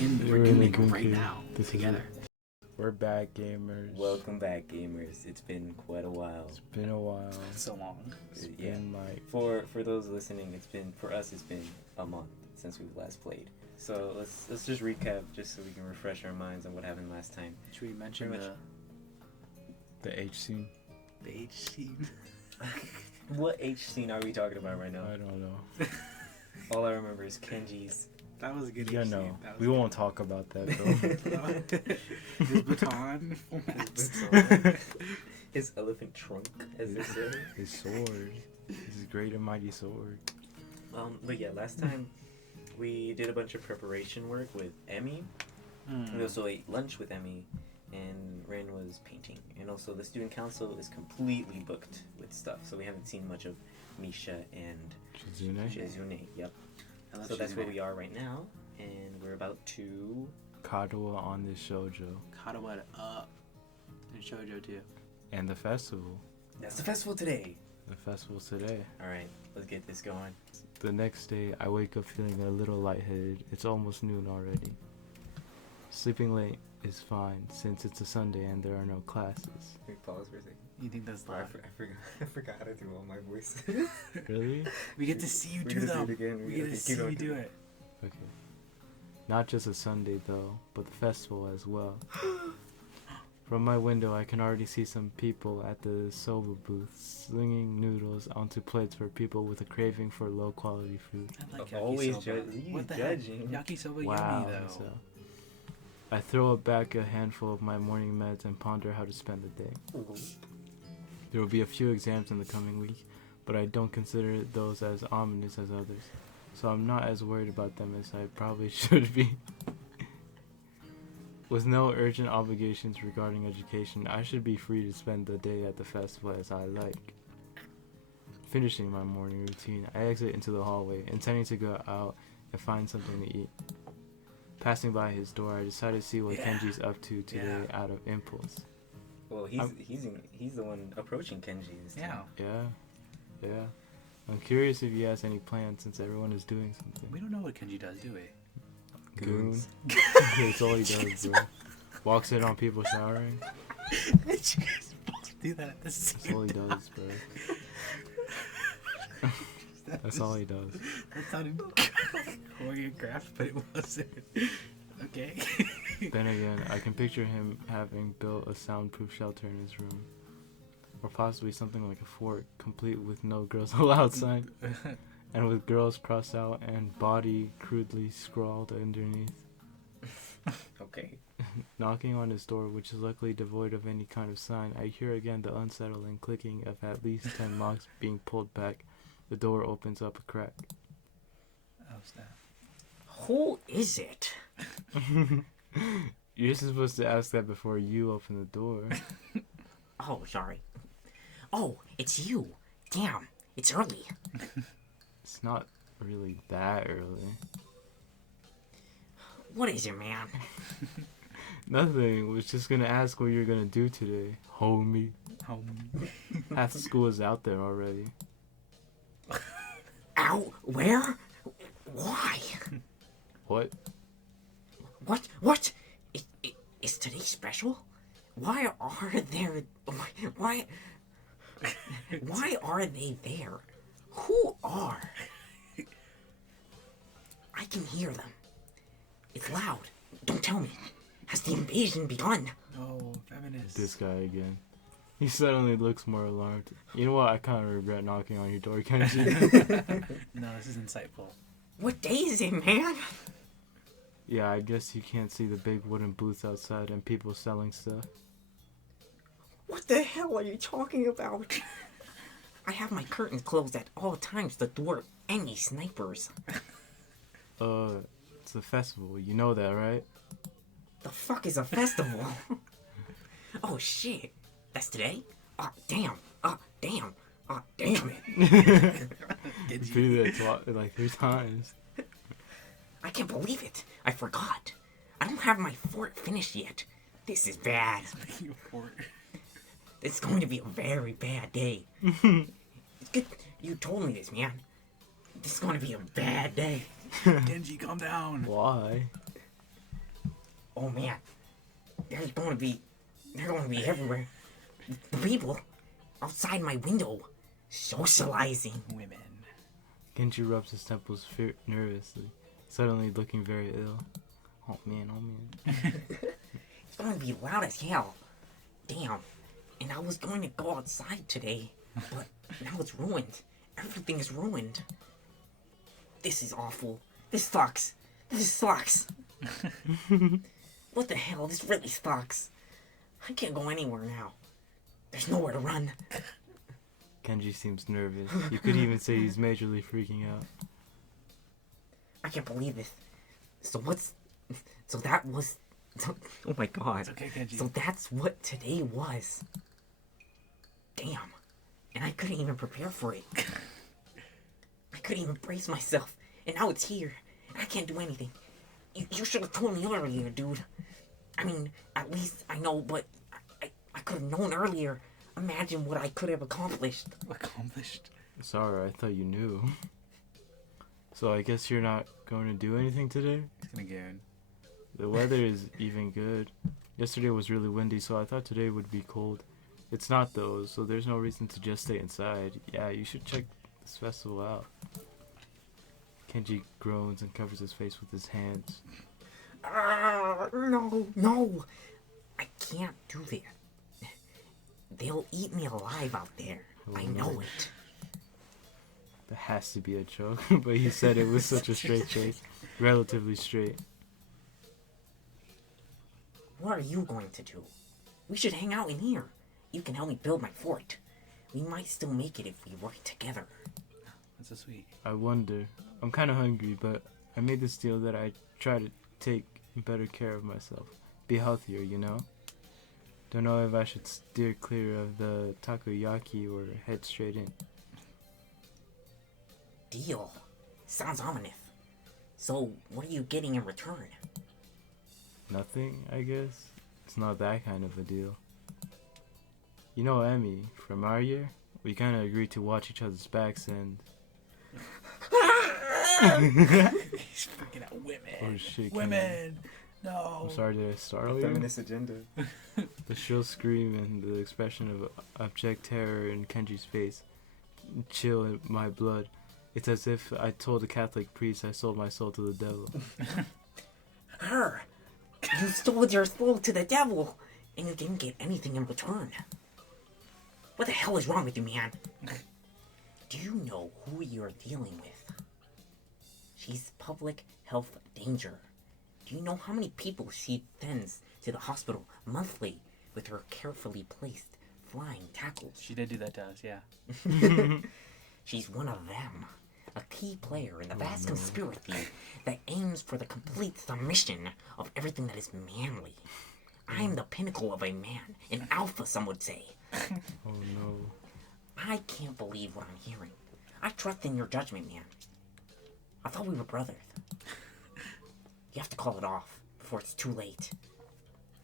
We're doing it right now together. We're back, gamers. Welcome back, gamers. It's been quite a while. It's been a while. So long. It's been like for those listening, it's been a month since we've last played. So let's just recap just so we can refresh our minds on what happened last time. Should we mention the H scene. The H scene? What H scene are we talking about right now? I don't know. All I remember is Kenji's. That was a good Yeah, H no. scene. We won't talk about that though. His baton. His elephant trunk, as they say. His sword. His great and mighty sword. But yeah, last time we did a bunch of preparation work with Emmy. We also ate lunch with Emmy, and Ren was painting. And also the student council is completely booked with stuff, so we haven't seen much of Misha and Shizune. Yep. So that's where we are right now, and we're about to... Katawa on the Shoujo. Katawa up. And Shoujo too. And the festival. That's the festival today. The festival's today. Alright, let's get this going. The next day, I wake up feeling a little lightheaded. It's almost noon already. Sleeping late is fine, since it's a Sunday and there are no classes. Wait, pause for a second. You think that's I live? forgot how to do all my voices. Really? We get to see you We're do gonna them. do it again. We get to see you do it. Okay. Not just a Sunday though, but the festival as well. From my window, I can already see some people at the soba booth slinging noodles onto plates for people with a craving for low quality food. I like Always yakisoba. What the judging. heck? Yakisoba Wow. yummy though. So, I throw back a handful of my morning meds and ponder how to spend the day. There will be a few exams in the coming week, but I don't consider those as ominous as others, so I'm not as worried about them as I probably should be. With no urgent obligations regarding education, I should be free to spend the day at the festival as I like. Finishing my morning routine, I exit into the hallway, intending to go out and find something to eat. Passing by his door, I decide to see what Kenji's up to today out of impulse. Well, he's the one approaching Kenji this time. Yeah. I'm curious if he has any plans since everyone is doing something. We don't know what Kenji does, do we? Goon. That's all he does, bro. Walks in on people showering. You guys both do that at the same That's all he does, bro. That's all he does. That sounded choreographed, but it wasn't. Okay. Then again, I can picture him having built a soundproof shelter in his room. Or possibly something like a fort, complete with no girls allowed sign. And with girls crossed out and body crudely scrawled underneath. Okay. Knocking on his door, which is luckily devoid of any kind of sign, I hear again the unsettling clicking of at least 10 locks being pulled back. The door opens up a crack. How's that? Who is it? You're supposed to ask that before you open the door. Oh, sorry. Oh, it's you. Damn, it's early. It's not really that early. What is it, man? Nothing. Was just gonna ask what you're gonna do today, homie. Half the school is out there already. Out? Where? Why? What? What? Is today special? Why are there... Why are they there? Who are? I can hear them. It's loud. Don't tell me. Has the invasion begun? Oh, feminist. This guy again. He suddenly looks more alarmed. You know what? I kind of regret knocking on your door, Kenji. No, this is insightful. What day is it, man? Yeah, I guess you can't see the big wooden booths outside and people selling stuff. What the hell are you talking about? I have my curtains closed at all times to thwart any snipers. It's a festival. You know that, right? The fuck is a festival? Oh shit. That's today? Oh damn. Oh damn. Oh damn it. Repeated it like 3 times. I can't believe it. I forgot. I don't have my fort finished yet. This is bad. Your fort. It's going to be a very bad day. It's good you told me this, man. This is going to be a bad day. Genji, calm down. Why? Oh man, they're going to be everywhere. The people outside my window, socializing. Women. Genji rubs his temples nervously, suddenly looking very ill. Oh man, oh man. It's going to be loud as hell. Damn. And I was going to go outside today, but now it's ruined. Everything is ruined. This is awful. This sucks. This sucks. What the hell? This really sucks. I can't go anywhere now. There's nowhere to run. Kenji seems nervous. You could even say he's majorly freaking out. I can't believe this. That was... Oh my god. It's okay, Kenji. So that's what today was. Damn. And I couldn't even prepare for it. I couldn't even brace myself. And now it's here. And I can't do anything. You should have told me earlier, dude. I mean, at least I know, but I could have known earlier. Imagine what I could have accomplished. Accomplished? Sorry, I thought you knew. So I guess you're not going to do anything today? He's gonna get in. The weather is even good. Yesterday was really windy, so I thought today would be cold. It's not though, so there's no reason to just stay inside. Yeah, you should check this festival out. Kenji groans and covers his face with his hands. No. I can't do that. They'll eat me alive out there. I know it. That has to be a joke, but he said it with such a straight face. Relatively straight. What are you going to do? We should hang out in here. You can help me build my fort. We might still make it if we work together. That's so sweet. I wonder. I'm kind of hungry, but I made this deal that I try to take better care of myself. Be healthier, you know? Don't know if I should steer clear of the takoyaki or head straight in. Deal. Sounds ominous. So, what are you getting in return? Nothing, I guess. It's not that kind of a deal. You know Emmy, from our year, we kind of agreed to watch each other's backs and... He's freaking out women. Oh shit. Women! No! I'm sorry, did I startle you? Feminist agenda. The shrill scream and the expression of abject terror in Kenji's face chill in my blood. It's as if I told a Catholic priest I sold my soul to the devil. Her! You sold your soul to the devil, and you didn't get anything in return. What the hell is wrong with you, man? Do you know who you're dealing with? She's public health danger. Do you know how many people she sends to the hospital monthly with her carefully placed flying tackles? She did do that to us, yeah. She's one of them. A key player in the vast conspiracy that aims for the complete submission of everything that is manly. I am the pinnacle of a man, an alpha, some would say. Oh no. I can't believe what I'm hearing. I trust in your judgment, man. I thought we were brothers. You have to call it off before it's too late.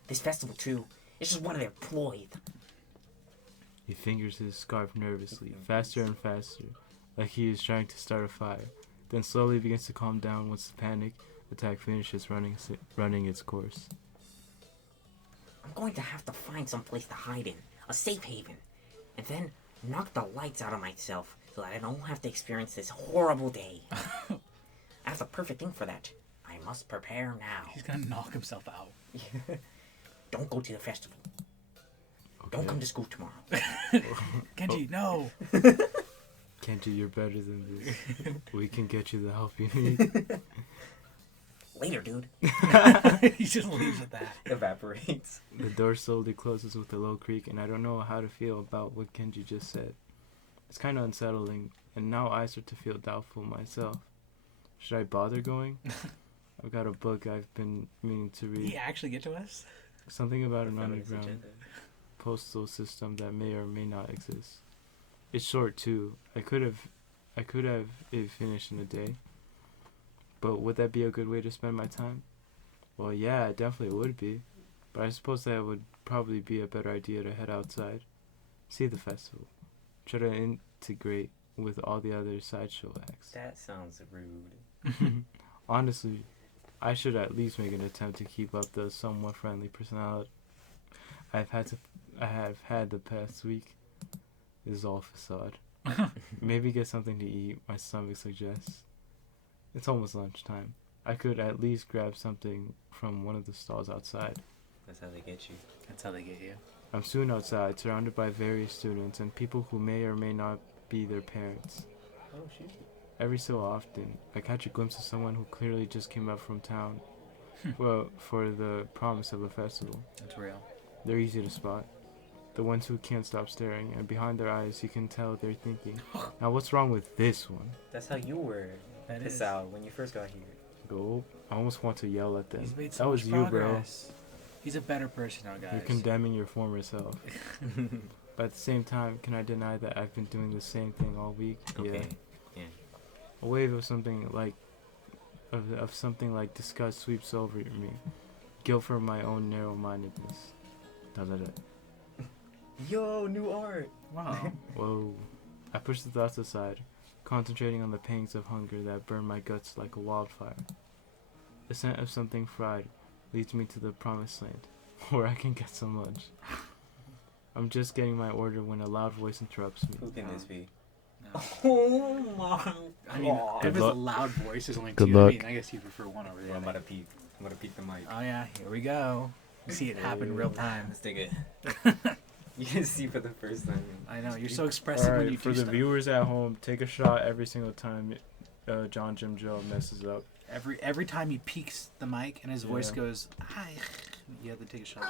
This festival, too, is just one of their ploys. He fingers his scarf nervously, faster and faster, like he is trying to start a fire, then slowly begins to calm down once the panic attack finishes running its course. I'm going to have to find some place to hide in, a safe haven, and then knock the lights out of myself so that I don't have to experience this horrible day. I have the perfect thing for that. I must prepare now. He's gonna knock himself out. Don't go to the festival. Okay. Don't come to school tomorrow. Kenji, no! Kenji, you're better than this. We can get you the help you need. Later, dude. He just leaves at that. Evaporates. The door slowly closes with a low creak, and I don't know how to feel about what Kenji just said. It's kind of unsettling, and now I start to feel doubtful myself. Should I bother going? I've got a book I've been meaning to Did read. he actually get to us? Something about an Feminist underground agenda. postal system that may or may not exist. It's short too. I could have it finished in a day. But would that be a good way to spend my time? Well, yeah, it definitely would be. But I suppose that would probably be a better idea to head outside, see the festival, try to integrate with all the other sideshow acts. That sounds rude. Honestly, I should at least make an attempt to keep up the somewhat friendly personality I have had the past week. This is all facade. Maybe get something to eat, my stomach suggests. It's almost lunchtime. I could at least grab something from one of the stalls outside. That's how they get you. That's how they get you. I'm soon outside, surrounded by various students and people who may or may not be their parents. Oh, shoot. Every so often, I catch a glimpse of someone who clearly just came up from town for the promise of a festival. That's real. They're easy to spot. The ones who can't stop staring, and behind their eyes you can tell they're thinking, now what's wrong with this one? That's how you were. That Piss is. out when you first got here. Go. I almost want to yell at them. He's made That so was much you, bro. progress. He's a better person now, guys. You're condemning your former self. But at the same time, can I deny that I've been doing the same thing all week? Okay. Yeah. A wave of something like disgust sweeps over me. Guilt for my own narrow-mindedness. Da-da-da. Yo, new art. Wow. Whoa. I push the thoughts aside, concentrating on the pangs of hunger that burn my guts like a wildfire. The scent of something fried leads me to the promised land, where I can get some lunch. I'm just getting my order when a loud voice interrupts me. Who can this be? No. Oh my I mean, god. if it's a luck. loud voice, there's only Good two. luck. I mean, I guess you prefer one over the I'm other. about to peek. I'm gonna peek the mic. Oh yeah, here we go. You see it happen in real time. Let's take it. You can see for the first time. I know, you're so expressive when you Alright, do for the stuff. viewers at home, take a shot every single time John Jim Joe messes up. Every time he peeks the mic and his voice Yeah. goes, hi, you have to take a shot.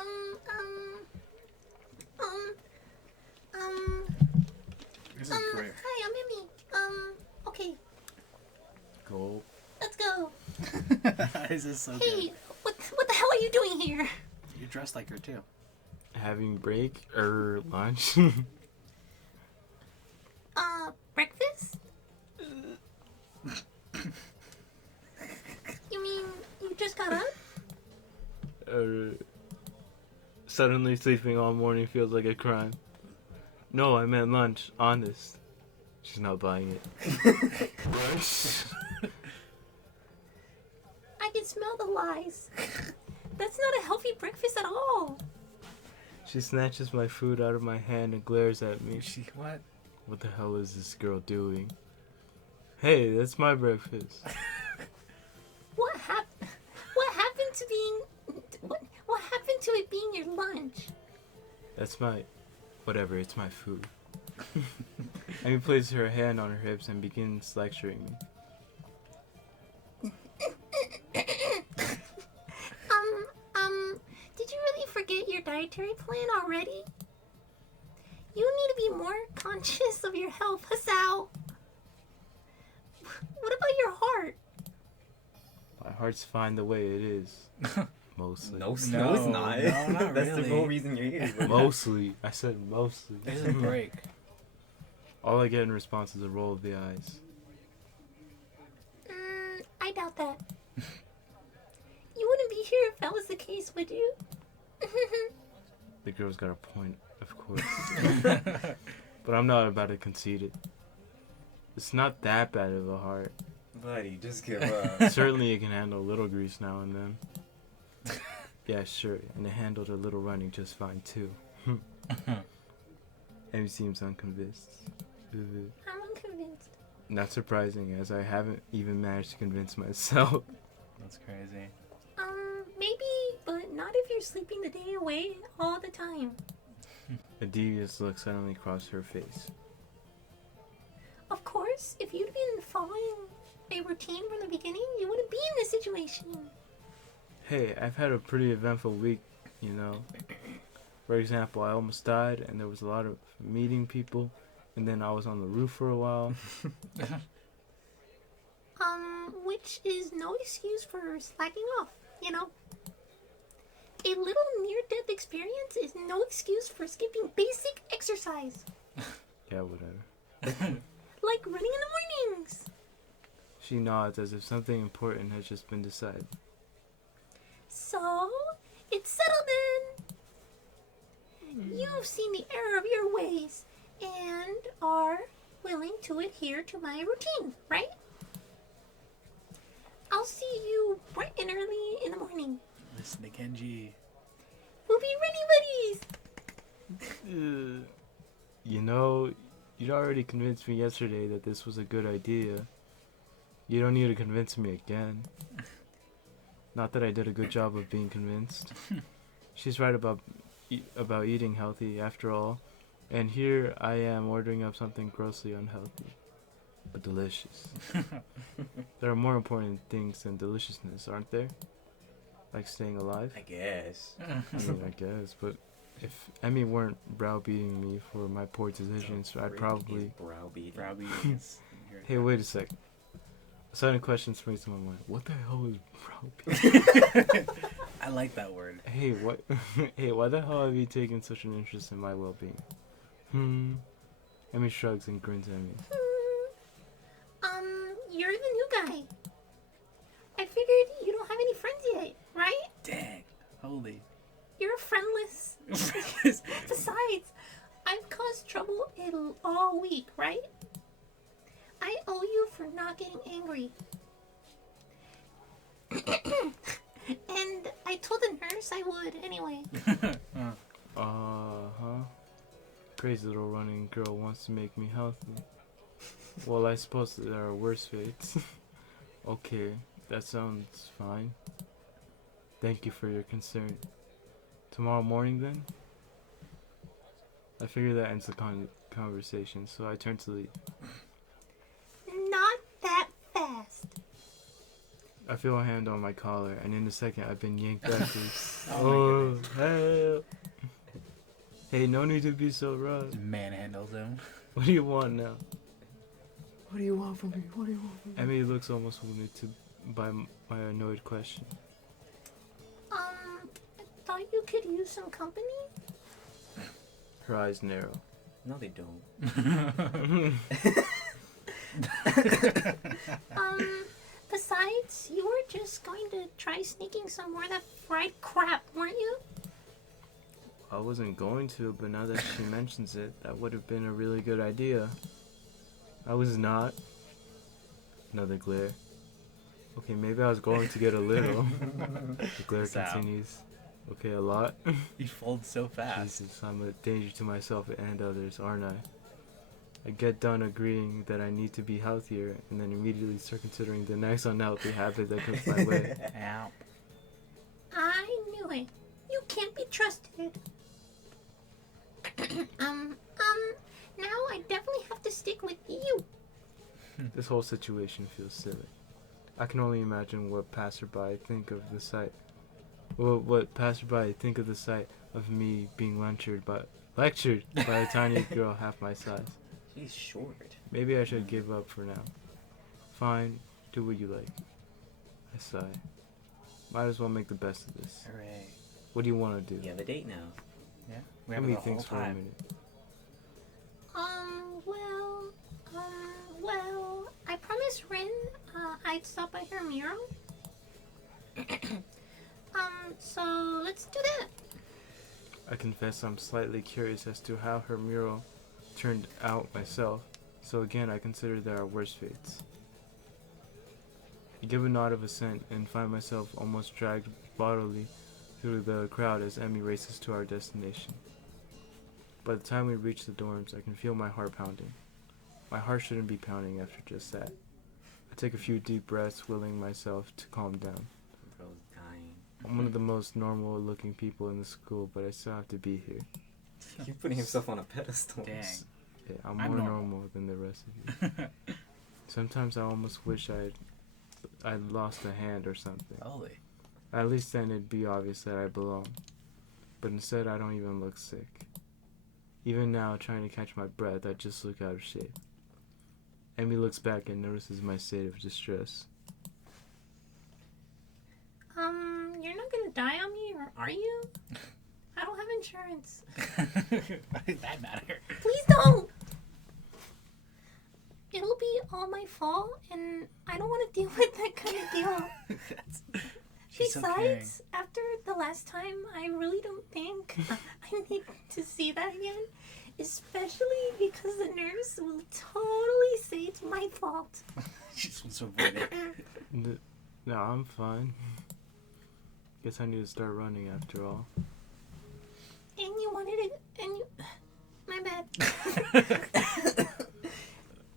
This is great. Hi, I'm Emmy. Okay, Go. let's go. This is so Hey, good. what the hell are you doing here? You're dressed like her too. Having break or lunch? Breakfast? You mean you just got up? Suddenly sleeping all morning feels like a crime. No, I meant lunch. Honest. She's not buying it. I can smell the lies. That's not a healthy breakfast at all. She snatches my food out of my hand and glares at me. What? What the hell is this girl doing? Hey, that's my breakfast. What happened? What happened to being? What happened to it being your lunch? That's my... Whatever, it's my food. Amy places her hand on her hips and begins lecturing me. Did you really forget your dietary plan already? You need to be more conscious of your health, Hasao. What about your heart? My heart's fine the way it is. Mostly. No, it's No, not. no, not That's really. the whole reason you're here. bro. Mostly. I said mostly. This is a break. All I get in response is a roll of the eyes. I doubt that. You wouldn't be here if that was the case, would you? The girl's got a point, of course. But I'm not about to concede it. It's not that bad of a heart. Buddy, just give up. Certainly it can handle a little grease now and then. Yeah, sure, and it handled a little running just fine too. Amy seems unconvinced. I'm unconvinced. Not surprising, as I haven't even managed to convince myself. That's crazy. Maybe, but not if you're sleeping the day away all the time. A devious look suddenly crossed her face. Of course, if you'd been following a routine from the beginning, you wouldn't be in this situation. Hey, I've had a pretty eventful week, you know. For example, I almost died, and there was a lot of meeting people, and then I was on the roof for a while. Which is no excuse for slacking off, you know? A little near-death experience is no excuse for skipping basic exercise, Yeah, whatever. like running in the mornings. She nods as if something important has just been decided. So, it's settled then. You've seen the error of your ways and are willing to adhere to my routine, right? I'll see you bright and early in the morning. Listen to Kenji. We'll be running buddies. You know, you'd already convinced me yesterday that this was a good idea. You don't need to convince me again. Not that I did a good job of being convinced. She's right about eating healthy, after all. And here I am ordering up something grossly unhealthy, but delicious. There are more important things than deliciousness, aren't there? Like staying alive? I guess. I mean, I guess, but if Emmy weren't browbeating me for my poor decisions, I'd probably... Browbeating. Browbeating is. Hey, wait a sec. A sudden question springs to my mind. What the hell is browbeating? I like that word. Hey, what? Hey, why the hell have you taken such an interest in my well-being? Emmy shrugs and grins at me. You're the new guy. I figured you don't have any friends yet, right? Dang. Holy. You're friendless. Besides, I've caused trouble all week, right? I owe you for not getting angry. And I told the nurse I would anyway. Uh-huh. Crazy little running girl wants to make me healthy. Well, I suppose there are worse fates. Okay, that sounds fine. Thank you for your concern. Tomorrow morning, then? I figure that ends the conversation, so I turn to leave. Not that fast. I feel a hand on my collar, and in a second, I've been yanked backwards. Oh my Help! Hey, no need to be so rough. Manhandled him. What do you want now? What do you want from me? What do you want from me? Emily looks almost wounded by my annoyed question. I thought you could use some company. Her eyes narrow. No, they don't. Besides, you were just going to try sneaking some more of that fried crap, weren't you? I wasn't going to, but now that she mentions it, that would have been a really good idea. I was not. Another glare. Okay, maybe I was going to get a little. The glare Peace out. continues. Okay, a lot. You fold so fast. Jesus, I'm a danger to myself and others, aren't I? I get done agreeing that I need to be healthier, and then immediately start considering the next unhealthy habit that comes my way. Ow. I knew it. You can't be trusted. Now I definitely have to stick with you. This whole situation feels silly. I can only imagine what passerby think of the sight. Well, what passerby think of the sight of me being lectured by a tiny girl half my size. He's short. Maybe I should give up for now. Fine, do what you like. I sigh. Might as well make the best of this. Hooray. What do you want to do? You have a date now. Yeah. We Let have me the whole think for a time. minute. Well, I promised Rin, I'd stop by her mural. So let's do that. I confess I'm slightly curious as to how her mural turned out myself, so again I consider there are worse fates. I give a nod of assent and find myself almost dragged bodily through the crowd as Emmy races to our destination. By the time we reach the dorms, I can feel my heart pounding. My heart shouldn't be pounding after just that. I take a few deep breaths, willing myself to calm down. Bro's dying. I'm one of the most normal looking people in the school, but I still have to be here. He's putting himself on a pedestal. Dang. Yeah, I'm I'm more normal. normal than the rest of you. Sometimes I almost wish I'd lost a hand or something. Holy. At least then it'd be obvious that I belong. But instead I don't even look sick. Even now, trying to catch my breath, I just look out of shape. Emmy looks back and notices my state of distress. You're not gonna die on me, or are you? I don't have insurance. Why did that matter? Please don't! It'll be all my fault, and I don't want to deal with that kind of deal. She's so Besides, after the last time, I really don't think I need to see that again. Especially because the nurse will totally say it's my fault. She just wants to avoid it. No, I'm fine. Guess I need to start running after all. And you wanted to, and you, my bad.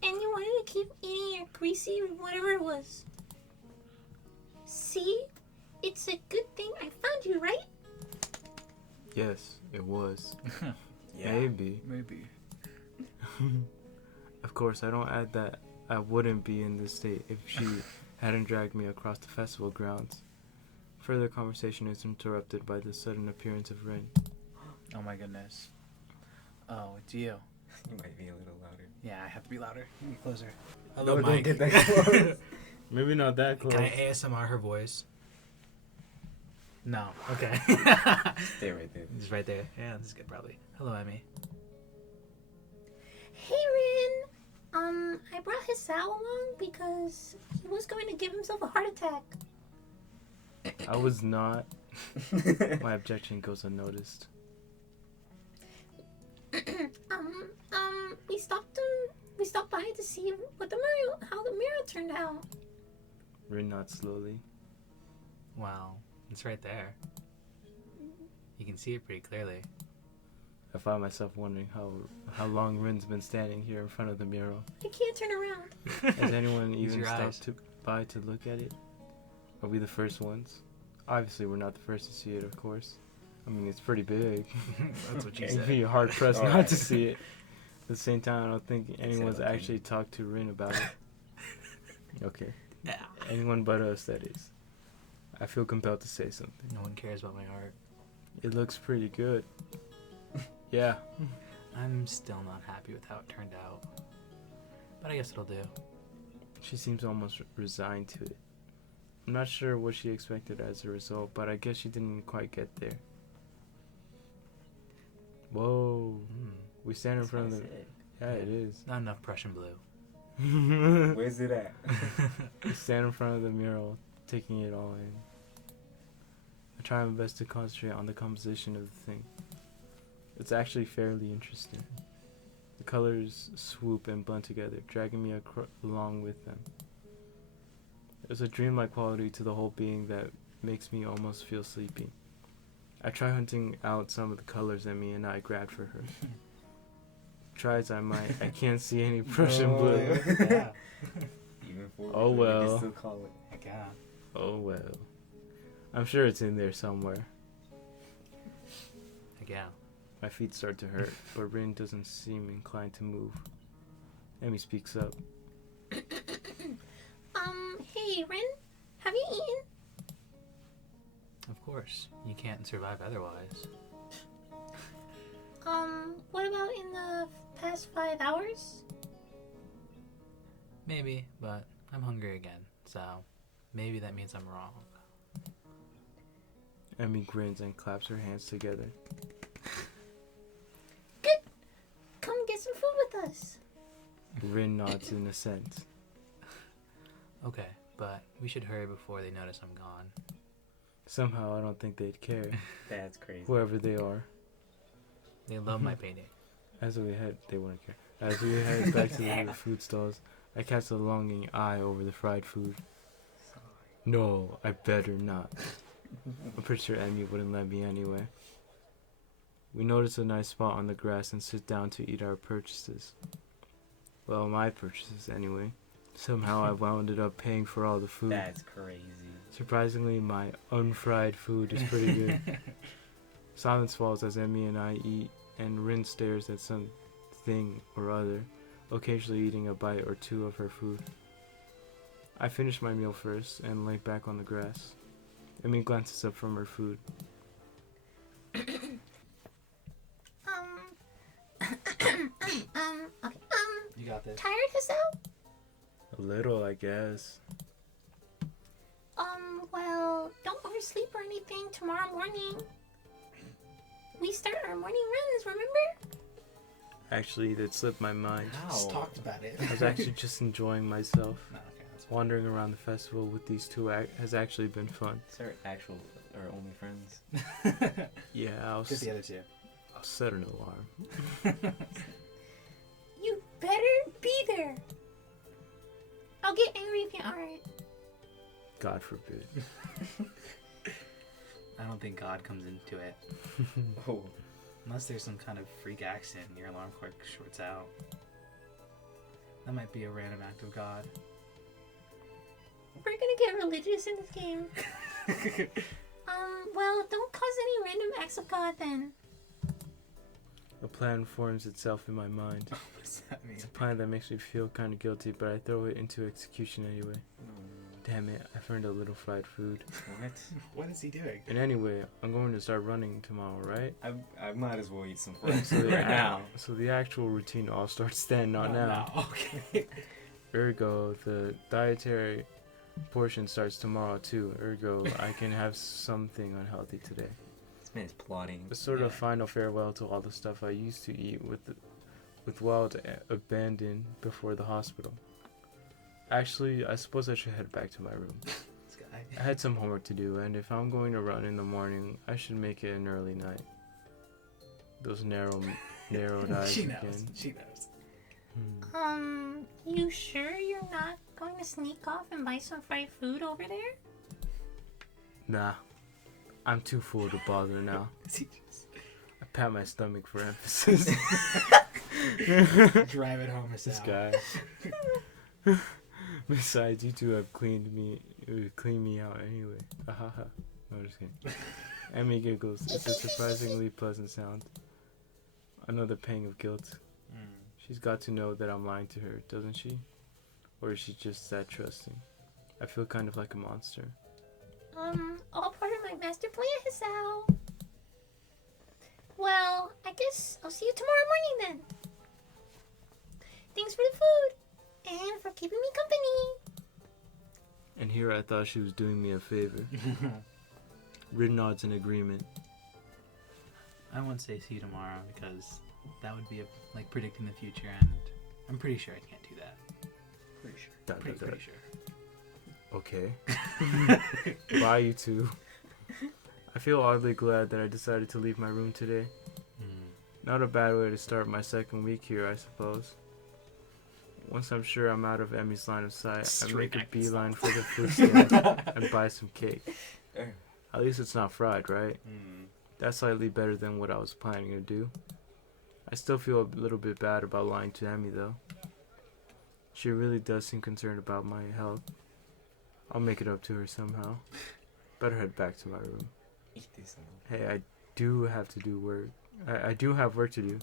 And you wanted to keep eating your greasy whatever it was. See? It's a good thing I found you, right? Yes, it was. Yeah. Maybe. Maybe. Of course, I don't add that I wouldn't be in this state if she hadn't dragged me across the festival grounds. Further conversation is interrupted by the sudden appearance of Rin. Oh my goodness. Oh, it's you. You might be a little louder. Yeah, I have to be louder. Be closer. Hello, No, don't Mike. get that close. Maybe not that close. Can I ASMR her voice? No. Okay. Stay right there. Just right there. Yeah, this is good, probably. Hello, Emmy. Hey, Rin. I brought his Sal along because he was going to give himself a heart attack. I was not. My objection goes unnoticed. We stopped by to see what how the mirror turned out. Rin nods slowly. Wow. It's right there. You can see it pretty clearly. I find myself wondering how long Rin's been standing here in front of the mural. I can't turn around. Has anyone Use even your eyes. stopped by to look at it? Are we the first ones? Obviously, we're not the first to see it, of course. I mean, it's pretty big. That's what you It'd said. be hard pressed not Alright. to see it. At the same time, I don't think anyone's okay. actually talked to Rin about it. Okay. Yeah. Anyone but us, that is. I feel compelled to say something. No one cares about my art. It looks pretty good. Yeah. I'm still not happy with how it turned out. But I guess it'll do. She seems almost resigned to it. I'm not sure what she expected as a result, but I guess she didn't quite get there. Whoa. We stand in front of the... Yeah, it is. Not enough Prussian blue. Where's it at? We stand in front of the mural, taking it all in. I try my best to concentrate on the composition of the thing. It's actually fairly interesting. The colors swoop and blend together, dragging me along with them. There's a dreamlike quality to the whole being that makes me almost feel sleepy. I try hunting out some of the colors that me and I grabbed for her. Try as I might, I can't see any Prussian blue. Yeah. Even for Oh, you well. can still call it. Heck yeah. Oh well. I'm sure it's in there somewhere. Heck yeah. My feet start to hurt, but Rin doesn't seem inclined to move. Emmy speaks up. Hey, Rin, have you eaten? Of course. You can't survive otherwise. What about in the past 5 hours? Maybe, but I'm hungry again. So maybe that means I'm wrong. Emmy grins and claps her hands together. Good. Come get some food with us. Rin nods in assent. Okay, but we should hurry before they notice I'm gone. Somehow I don't think they'd care, That's crazy. whoever they are. They love my painting. As we head, they wouldn't care. As we head back to the food stalls, I cast a longing eye over the fried food. No, I better not. I'm pretty sure Emmy wouldn't let me anyway. We notice a nice spot on the grass and sit down to eat our purchases. Well, my purchases anyway. Somehow I wound up paying for all the food. That's crazy. Surprisingly, my unfried food is pretty good. Silence falls as Emmy and I eat, and Rin stares at something or other, occasionally eating a bite or two of her food. I finish my meal first and lay back on the grass. Emmy glances up from her food. Okay. You got this. Tired, Hazel? A little, I guess. Well, don't oversleep or anything tomorrow morning. We start our morning runs, remember? Actually, that slipped my mind. Just talked about it. I was actually just enjoying myself. No, okay, that's fine. Wandering around the festival with these two has actually been fun. It's our actual or only friends. Yeah, I'll Get the other two. set an alarm. You better be there. I'll get angry if you aren't. God forbid. I don't think God comes into it. Oh. Unless there's some kind of freak accident and your alarm clock shorts out. That might be a random act of God. We're gonna get religious in this game. Well, don't cause any random acts of God then. A plan forms itself in my mind. What does that mean? It's a plan that makes me feel kind of guilty, but I throw it into execution anyway. Damn it, I've earned a little fried food. What? What is he doing? And anyway, I'm going to start running tomorrow, right? I might as well eat some fries So the, right now. so the actual routine all starts then, not now. Okay. Ergo, the dietary portion starts tomorrow too. Ergo, I can have something unhealthy today. This man's plotting. A sort of Yeah. final farewell to all the stuff I used to eat with Wild abandoned before the hospital. Actually, I suppose I should head back to my room. This guy. I had some homework to do, and if I'm going to run in the morning, I should make it an early night. Those narrowed eyes She again. knows. She knows. You sure you're not going to sneak off and buy some fried food over there? Nah, I'm too full to bother now. He just I pat my stomach for emphasis. drive it home This yourself. guy. Besides, you two have cleaned me out anyway. Ahaha. No, just kidding. Emmy giggles. It's a surprisingly pleasant sound. Another pang of guilt. She's got to know that I'm lying to her, doesn't she? Or is she just that trusting? I feel kind of like a monster. All part of my master plan, Hassao. Well, I guess I'll see you tomorrow morning then. Thanks for the food and for keeping me company. And here I thought she was doing me a favor. Rid nods in agreement. I won't say see you tomorrow because that would be like predicting the future, and I'm pretty sure I can't do that. Pretty sure. Dot, dot, dot. Pretty sure. Okay. Bye, you two. I feel oddly glad that I decided to leave my room today. Not a bad way to start my second week here, I suppose. Once I'm sure I'm out of Emmy's line of sight, I Straight make a back to beeline stall. for the food stand and buy some cake. At least it's not fried, right? That's slightly better than what I was planning to do. I still feel a little bit bad about lying to Emmy, though. She really does seem concerned about my health. I'll make it up to her somehow. Better head back to my room. Eat this. Hey, I do have to do work. I do have work to do.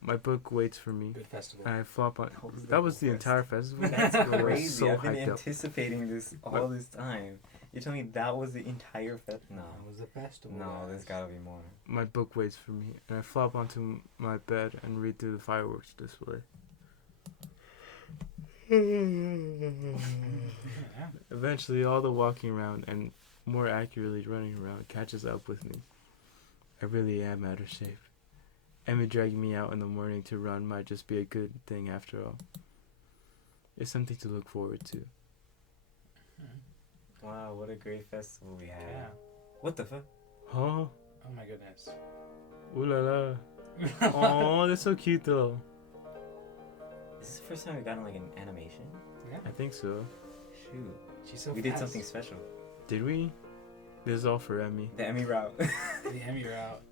My book waits for me. Good festival. I flop on. How was That that was the the entire festival. That's I was crazy. so I've been hyped up. anticipating this all this time. You're telling me that was the entire festival? That was the festival. No, there's gotta be more. My book waits for me, and I flop onto my bed and read through the fireworks display. Eventually, all the walking around, and more accurately running around, catches up with me. I really am out of shape. Emmy dragging me out in the morning to run might just be a good thing after all. It's something to look forward to. Wow, what a great festival we had. Yeah. What the fuck? Huh? Oh my goodness. Ooh la la. Oh, that's so cute though. Is this the first time we got like an animation? Yeah. I think so. Shoot. She's so We fast. did something special. Did we? This is all for Emmy. The Emmy route. The Emmy route.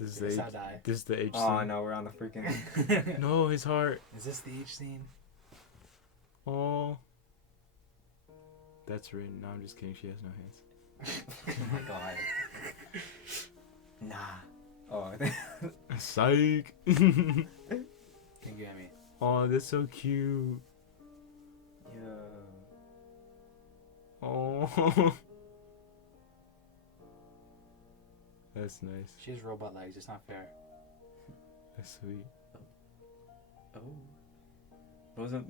This is Yes, the I'll H. die. This is the H Oh scene. no, we're on the freaking. No, his heart. Is this the H scene? Oh. That's written. No, I'm just kidding. She has no hands. Oh my god. Nah. Oh. Psych. Thank you, Emmy. Oh, that's so cute. Yeah. Oh. That's nice. She has robot legs. It's not fair. That's sweet. Oh.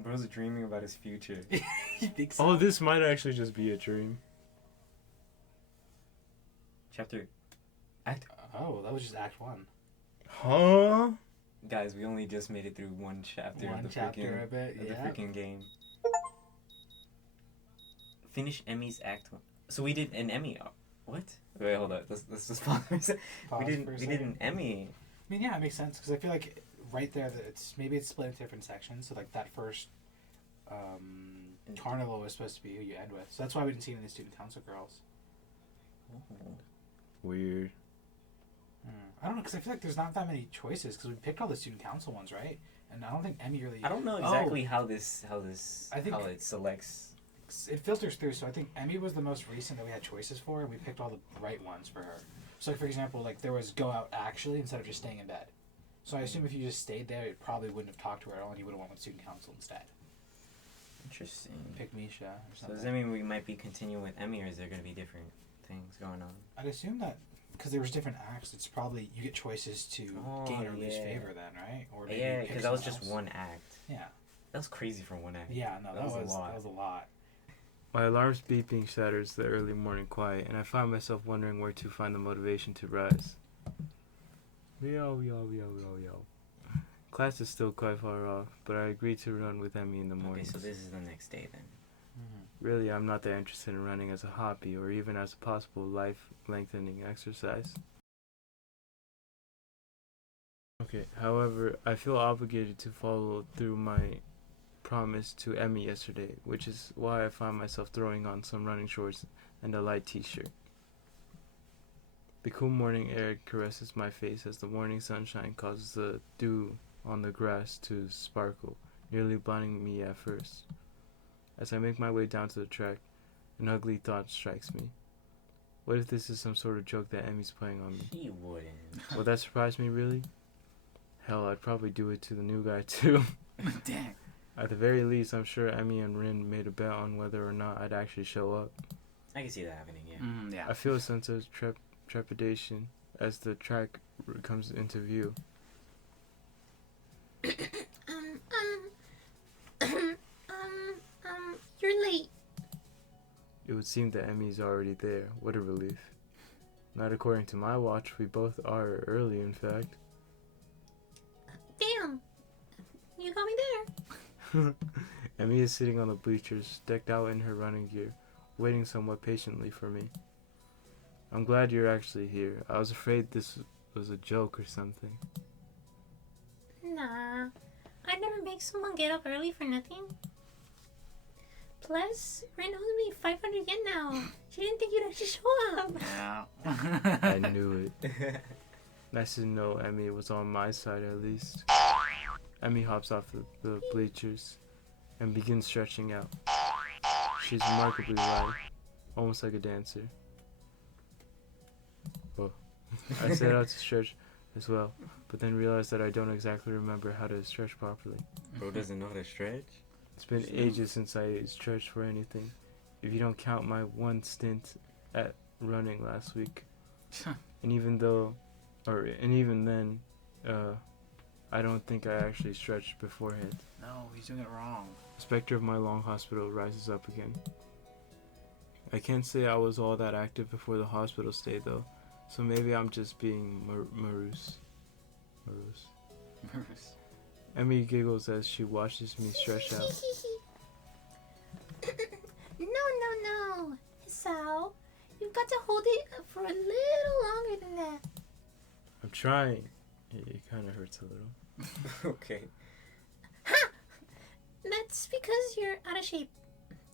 Bro's dreaming about his future. You think so? Oh, this might actually just be a dream. Chapter. Oh, that was just Act 1. Huh? Guys, we only just made it through one chapter One of the chapter freaking of it, of yeah. the freaking game. Finish Emmy's Act 1. So we did an Emmy. What? Wait, hold up. Let's just pause for a second. Pause We for a did second. an Emmy. I mean, yeah, it makes sense because I feel like right there that it's maybe it's split into different sections. So like that first Carnival was supposed to be who you end with. So that's why we didn't see any of the student council girls. Oh. Weird. I don't know, because I feel like there's not that many choices, because we picked all the student council ones, right? And I don't think Emmy really... I don't know exactly how it selects. It filters through, so I think Emmy was the most recent that we had choices for, and we picked all the right ones for her. So, like, for example, like, there was go out actually instead of just staying in bed. So I assume if you just stayed there, it probably wouldn't have talked to her at all, and you would have went with student council instead. Interesting. Pick Misha or So something. does that mean we might be continuing with Emmy, or is there going to be different things going on? I'd assume that because there was different acts, it's probably you get choices to gain or lose favor then, right? Or maybe Yeah, pick because that was someone just else. one act. Yeah. That was crazy for one act. Yeah, no, that was a lot. That was a lot. My alarm's beeping shatters the early morning quiet, and I find myself wondering where to find the motivation to rise. Yo. Class is still quite far off, but I agree to run with Emmy in the morning. Okay, so this is the next day then. Really, I'm not that interested in running as a hobby or even as a possible life-lengthening exercise. Okay, however, I feel obligated to follow through my promise to Emmy yesterday, which is why I find myself throwing on some running shorts and a light t-shirt. The cool morning air caresses my face as the morning sunshine causes the dew on the grass to sparkle, nearly blinding me at first. As I make my way down to the track, an ugly thought strikes me. What if this is some sort of joke that Emmy's playing on me? He wouldn't. Will that surprise me, really? Hell, I'd probably do it to the new guy, too. Dang. At the very least, I'm sure Emmy and Rin made a bet on whether or not I'd actually show up. I can see that happening, yeah. Yeah. I feel a sense of trepidation as the track comes into view. You're late. It would seem that Emmy's already there. What a relief. Not according to my watch, we both are early, in fact. Damn. You got me there. Emmy is sitting on the bleachers, decked out in her running gear, waiting somewhat patiently for me. I'm glad you're actually here. I was afraid this was a joke or something. Nah. I'd never make someone get up early for nothing. Plus, Ren owes me 500 yen now. She didn't think you'd actually show up. Yeah. I knew it. Nice to know Emmy was on my side at least. Emmy hops off the bleachers and begins stretching out. She's remarkably light, almost like a dancer. Whoa. I set out to stretch as well, but then realized that I don't exactly remember how to stretch properly. Bro doesn't know how to stretch? It's been ages since I stretched for anything, if you don't count my one stint at running last week. And even then, I don't think I actually stretched beforehand. No, he's doing it wrong. The specter of my long hospital rises up again. I can't say I was all that active before the hospital stay though, so maybe I'm just being morose. Nervous. Emmy giggles as she watches me stretch out. No. Sal, you've got to hold it for a little longer than that. I'm trying. It kind of hurts a little. Okay. Ha! That's because you're out of shape.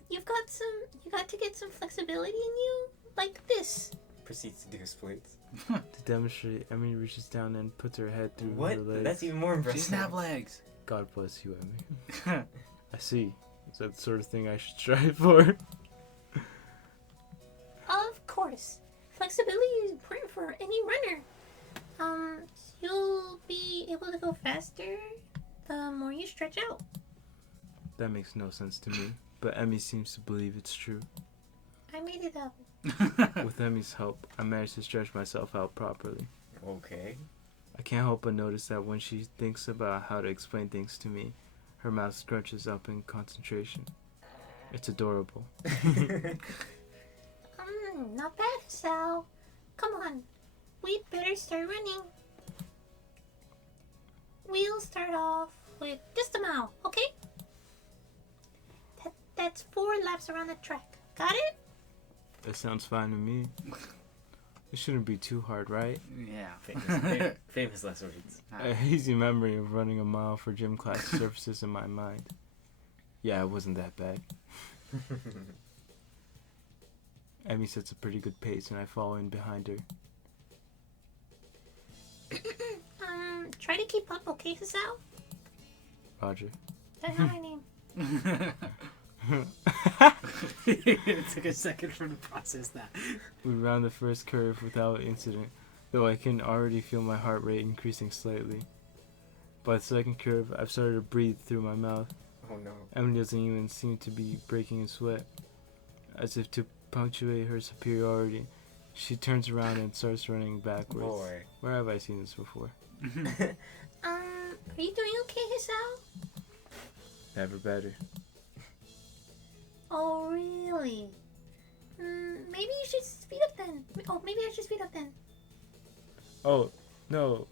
You got to get some flexibility in you, like this. Proceeds to do splits. To demonstrate, Emmy reaches down and puts her head through What? her legs. That's even more She impressive. snap legs. God bless you, Emmy. I see. Is that the sort of thing I should strive for? Of course. Flexibility is important for any runner. You'll be able to go faster the more you stretch out. That makes no sense to me, but Emmy seems to believe it's true. I made it up. With Emmy's help, I managed to stretch myself out properly. Okay. I can't help but notice that when she thinks about how to explain things to me, her mouth scrunches up in concentration. It's adorable. Not bad, Sal. Come on. We'd better start running. We'll start off with just a mile, okay? That's 4 laps around the track. Got it? That sounds fine to me. It shouldn't be too hard, right? Yeah. Famous last words. A hazy memory of running a mile for gym class surfaces in my mind. Yeah, it wasn't that bad. Emmy sets a pretty good pace, and I fall in behind her. Try to keep up, okay, Hasao? Roger. That's not my name. It took a second for him to process that. We round the first curve without incident, though I can already feel my heart rate increasing slightly. By the second curve, I've started to breathe through my mouth. Oh no. Emily doesn't even seem to be breaking in sweat. As if to punctuate her superiority, she turns around and starts running backwards. Boy. Where have I seen this before? Are you doing okay, Hisao? Never better. Oh, really? Maybe you should speed up then. Oh, maybe I should speed up then. Oh, no.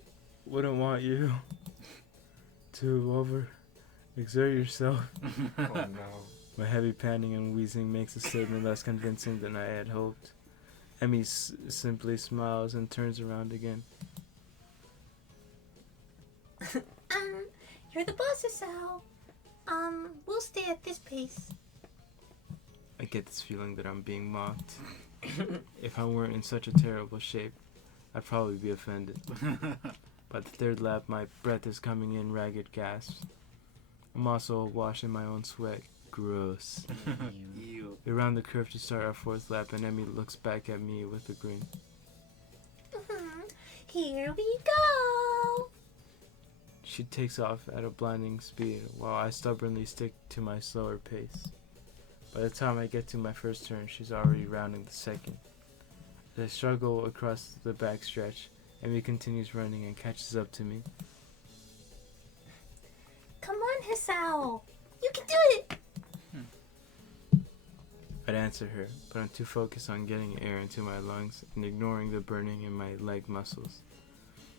Wouldn't want you to exert yourself. Oh no. My heavy panting and wheezing makes the statement less convincing than I had hoped. Emmy simply smiles and turns around again. You're the boss, Hisao. We'll stay at this pace. I get this feeling that I'm being mocked. If I weren't in such a terrible shape, I'd probably be offended. By the third lap, my breath is coming in ragged gasps. I'm also awash in my own sweat. Gross. Ew. We round the curve to start our fourth lap, and Emmy looks back at me with a grin. Here we go. She takes off at a blinding speed, while I stubbornly stick to my slower pace. By the time I get to my first turn, she's already rounding the second. As I struggle across the backstretch, Emmy continues running and catches up to me. Come on, Hisao. You can do it. I'd answer her, but I'm too focused on getting air into my lungs and ignoring the burning in my leg muscles.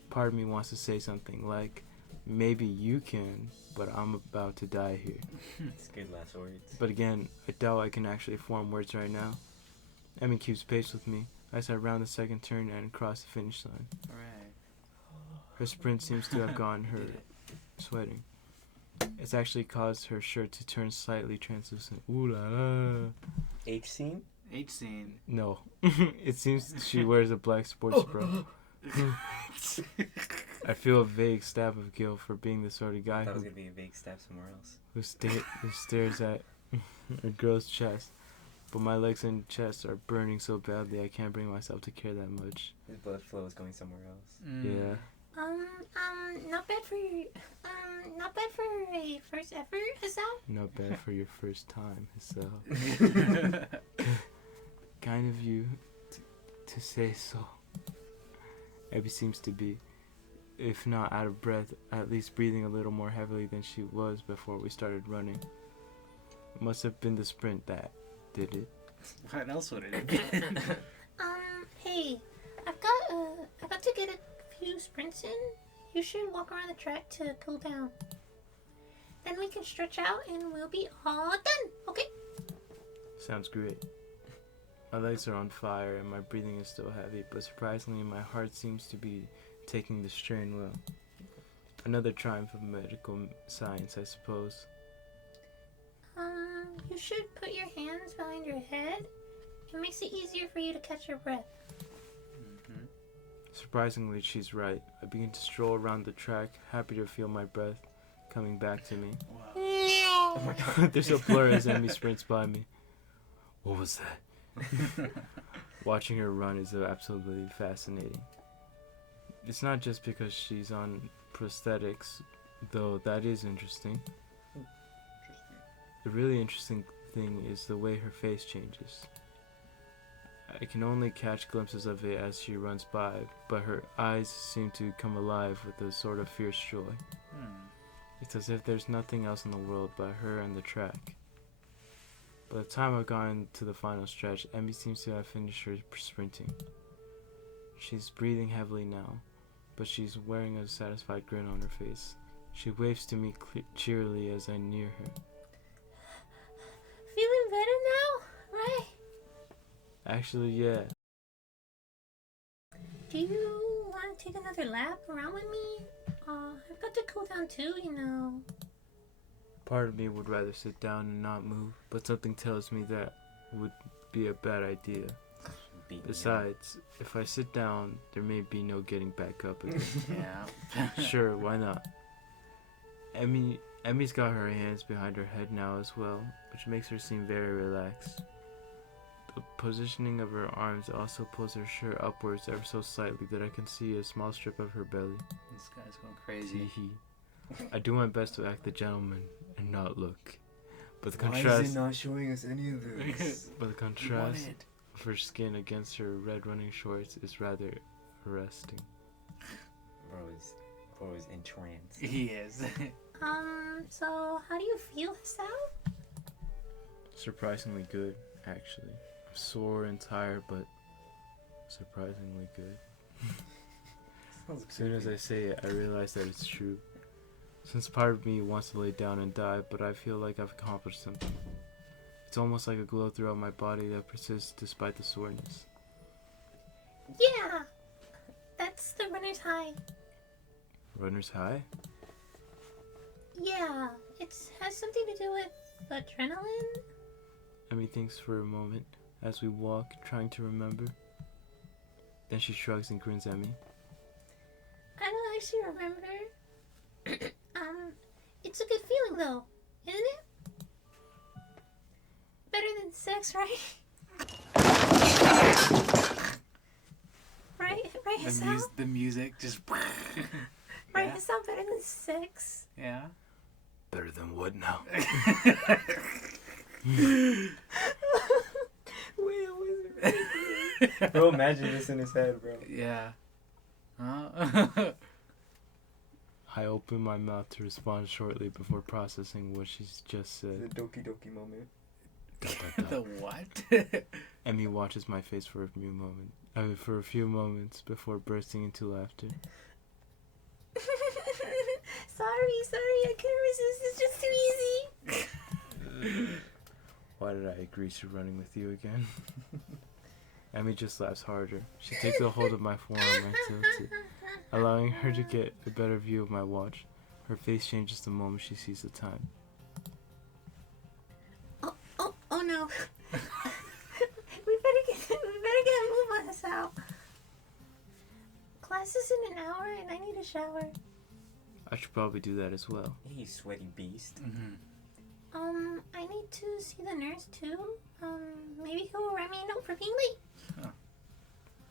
Part of me wants to say something like, maybe you can, but I'm about to die here. It's good last words. But again, I doubt I can actually form words right now. Emmy keeps pace with me as I round the second turn and cross the finish line. Alright. Her sprint seems to have gotten her Did it. sweating. It's actually caused her shirt to turn slightly translucent. Ooh la la. H scene? H scene. No. It seems she wears a black sports bra. I feel a vague stab of guilt for being the sort of I guy thought it was who, gonna be a vague stab somewhere else. who stares at a girl's chest. But my legs and chest are burning so badly I can't bring myself to care that much. His blood flow is going somewhere else. Yeah. Not bad for a first effort, Hisao. Not bad for your first time, so. Kind of you to say so. Abby seems to be, if not out of breath, at least breathing a little more heavily than she was before we started running. It must have been the sprint that did it. What else would it have been? Hey, I've got to get a few sprints in. You should walk around the track to cool down. Then we can stretch out and we'll be all done, okay? Sounds great. My legs are on fire and my breathing is still heavy, but surprisingly my heart seems to be taking the strain well. Another triumph of medical science, I suppose. You should put your hands behind your head. It makes it easier for you to catch your breath. Mm-hmm. Surprisingly, she's right. I begin to stroll around the track, happy to feel my breath coming back to me. Wow. Oh my god. There's a blur as Emmy sprints by me. What was that? Watching her run is absolutely fascinating. It's not just because she's on prosthetics, though that is interesting. The really interesting thing is the way her face changes. I can only catch glimpses of it as she runs by, but her eyes seem to come alive with a sort of fierce joy. It's as if there's nothing else in the world but her and the track. By the time I've gotten to the final stretch, Emmy seems to have finished her sprinting. She's breathing heavily now, but she's wearing a satisfied grin on her face. She waves to me cheerily as I near her. Feeling better now, right? Actually, yeah. Do you want to take another lap around with me? I've got to cool down too, you know. Part of me would rather sit down and not move, but something tells me that would be a bad idea. Besides, if I sit down, there may be no getting back up again. Yeah. Sure, why not? Emmy's got her hands behind her head now as well, which makes her seem very relaxed. The positioning of her arms also pulls her shirt upwards ever so slightly that I can see a small strip of her belly. This guy's going crazy. Hee. I do my best to act the gentleman and not look. But the Why contrast is it not showing us any of this? but the contrast of her skin against her red running shorts is rather arresting. Bro is entranced. He is. So how do you feel, Sal? Surprisingly good, actually. I'm sore and tired, but surprisingly good. Sounds As soon as creepy. I say it, I realize that it's true. Since part of me wants to lay down and die, but I feel like I've accomplished something. It's almost like a glow throughout my body that persists despite the soreness. Yeah, that's the runner's high. Runner's high? Yeah, it has something to do with adrenaline. Emmy thinks for a moment as we walk, trying to remember. Then she shrugs and grins at me. I don't actually remember. It's a good feeling though, isn't it? Better than sex, right? Right, Hassan? The music just. Right, Yeah. Hassan, better than sex. Yeah. Better than what now? Bro, imagine this in his head, bro. Yeah. I open my mouth to respond shortly before processing what she's just The said. Doki Doki moment. The what? Emmy watches my face for a few moments before bursting into laughter. Sorry, I can't resist. It's just too easy. Why did I agree to running with you again? Emmy just laughs harder. She takes a hold of my forearm and tilts it, allowing her to get a better view of my watch. Her face changes the moment she sees the time. Oh no. we better get a move on this out. Class is in an hour and I need a shower. I should probably do that as well. Hey, you sweaty beast. Mm-hmm. I need to see the nurse too. Maybe he'll write me a note for being late.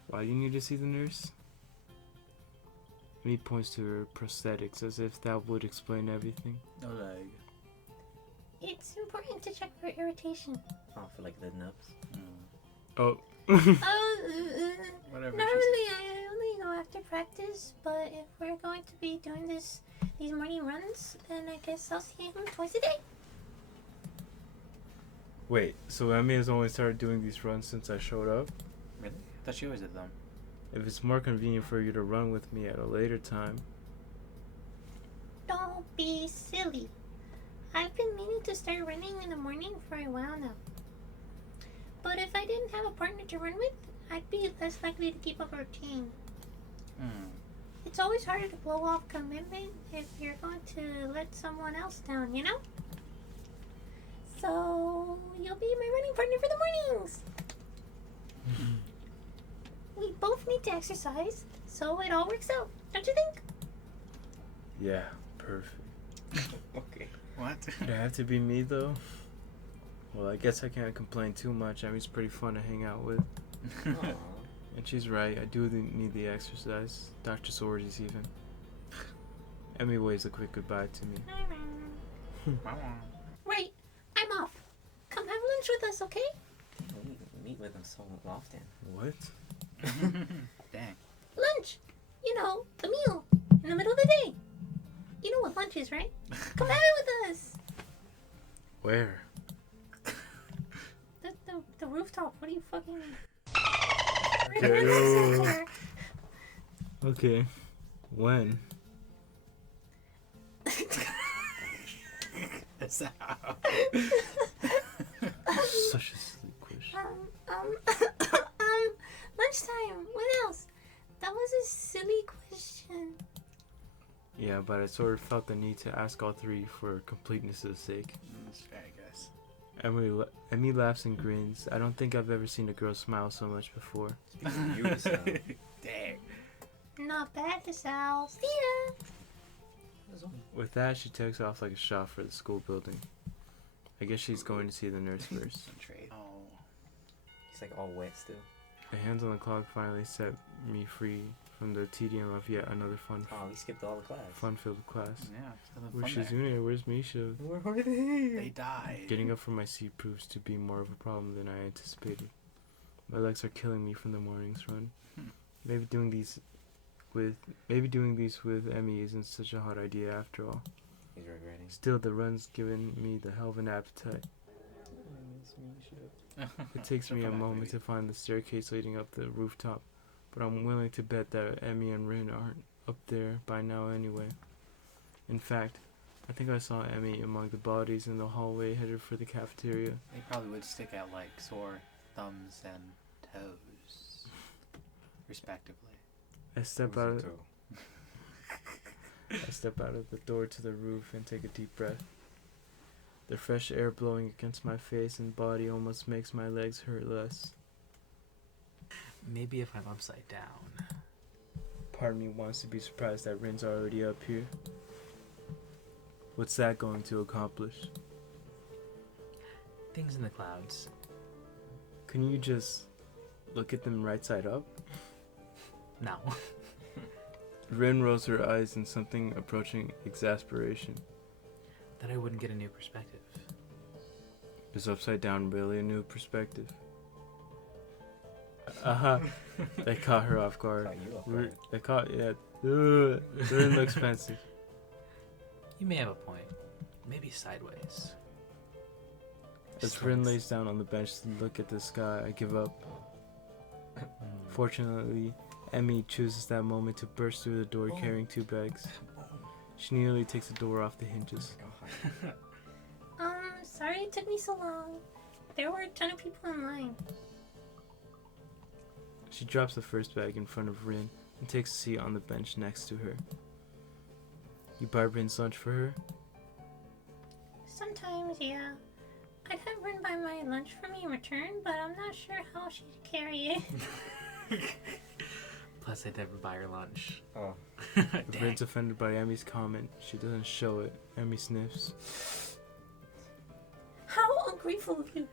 Why do you need to see the nurse? Emmy points to her prosthetics as if that would explain everything. No leg. It's important to check for irritation. Oh, for like the nubs. Oh. Whatever. Normally I only go after practice, but if we're going to be doing these morning runs, then I guess I'll see him twice a day. Wait, so Emmy has only started doing these runs since I showed up? Really? I thought she always did them. If it's more convenient for you to run with me at a later time. Don't be silly. I've been meaning to start running in the morning for a while now. But if I didn't have a partner to run with, I'd be less likely to keep up a routine. It's always harder to blow off commitment if you're going to let someone else down, you know? So, you'll be my running partner for the mornings. We both need to exercise, so it all works out, don't you think? Yeah, perfect. Okay. What? Did it have to be me though? Well, I guess I can't complain too much. Emmy's pretty fun to hang out with. Aw. And she's right, I do need the exercise. Dr. Swordy's even. Emmy waves a quick goodbye to me. Right, I'm off. Come have lunch with us, okay? We meet with him so often. What? Dang. Lunch! You know, the meal, in the middle of the day. You know what lunch is, right? Come have it with us! Where? The rooftop, what are you fucking... Okay. Okay. When? That's how. Such a silly question. Lunchtime. What else? That was a silly question. Yeah, but I sort of felt the need to ask all three for completeness' sake. That's fair, I guess. Emmy laughs and grins. I don't think I've ever seen a girl smile so much before. Speaking of you, so Dang. Not bad, Sal. See ya. With that, she takes off like a shot for the school building. I guess she's going to see the nurse first. Trade. Oh. he's like all wet still. The hands on the clock finally set me free from the tedium of yet another Oh, we skipped all the class. fun-filled class. Yeah. Where's Shizune? Where's Misha? Where are they? They died. Getting up from my seat proves to be more of a problem than I anticipated. My legs are killing me from the morning's run. Maybe doing these with Emmy isn't such a hot idea after all. He's regretting. Still, the run's given me the hell of an appetite. It takes me a moment to find the staircase leading up the rooftop, but I'm willing to bet that Emmy and Rin aren't up there by now anyway. In fact, I think I saw Emmy among the bodies in the hallway headed for the cafeteria. They probably would stick out like sore thumbs and toes, respectively. I step out of the door to the roof and take a deep breath. The fresh air blowing against my face and body almost makes my legs hurt less. Maybe if I'm upside down. Part of me wants to be surprised that Rin's already up here. What's that going to accomplish? Things in the clouds. Can you just look at them right side up? No. Rin rolls her eyes in something approaching exasperation. That I wouldn't get a new perspective. Is upside down really a new perspective? Aha! They caught her off guard. Caught you off guard. They caught, yeah. Rin looks pensive. You may have a point. Maybe sideways. As Rin lays down on the bench to look at the sky, I give up. Fortunately, Emmy chooses that moment to burst through the door carrying 2 bags. She nearly takes the door off the hinges. Sorry it took me so long. There were a ton of people in line. She drops the first bag in front of Rin and takes a seat on the bench next to her. You buy Rin's lunch for her? Sometimes, yeah. I'd have Rin buy my lunch for me in return, but I'm not sure how she'd carry it. Plus, I'd never buy her lunch. Oh. If Rin's offended by Emmy's comment, she doesn't show it. Emmy sniffs. How ungrateful of you.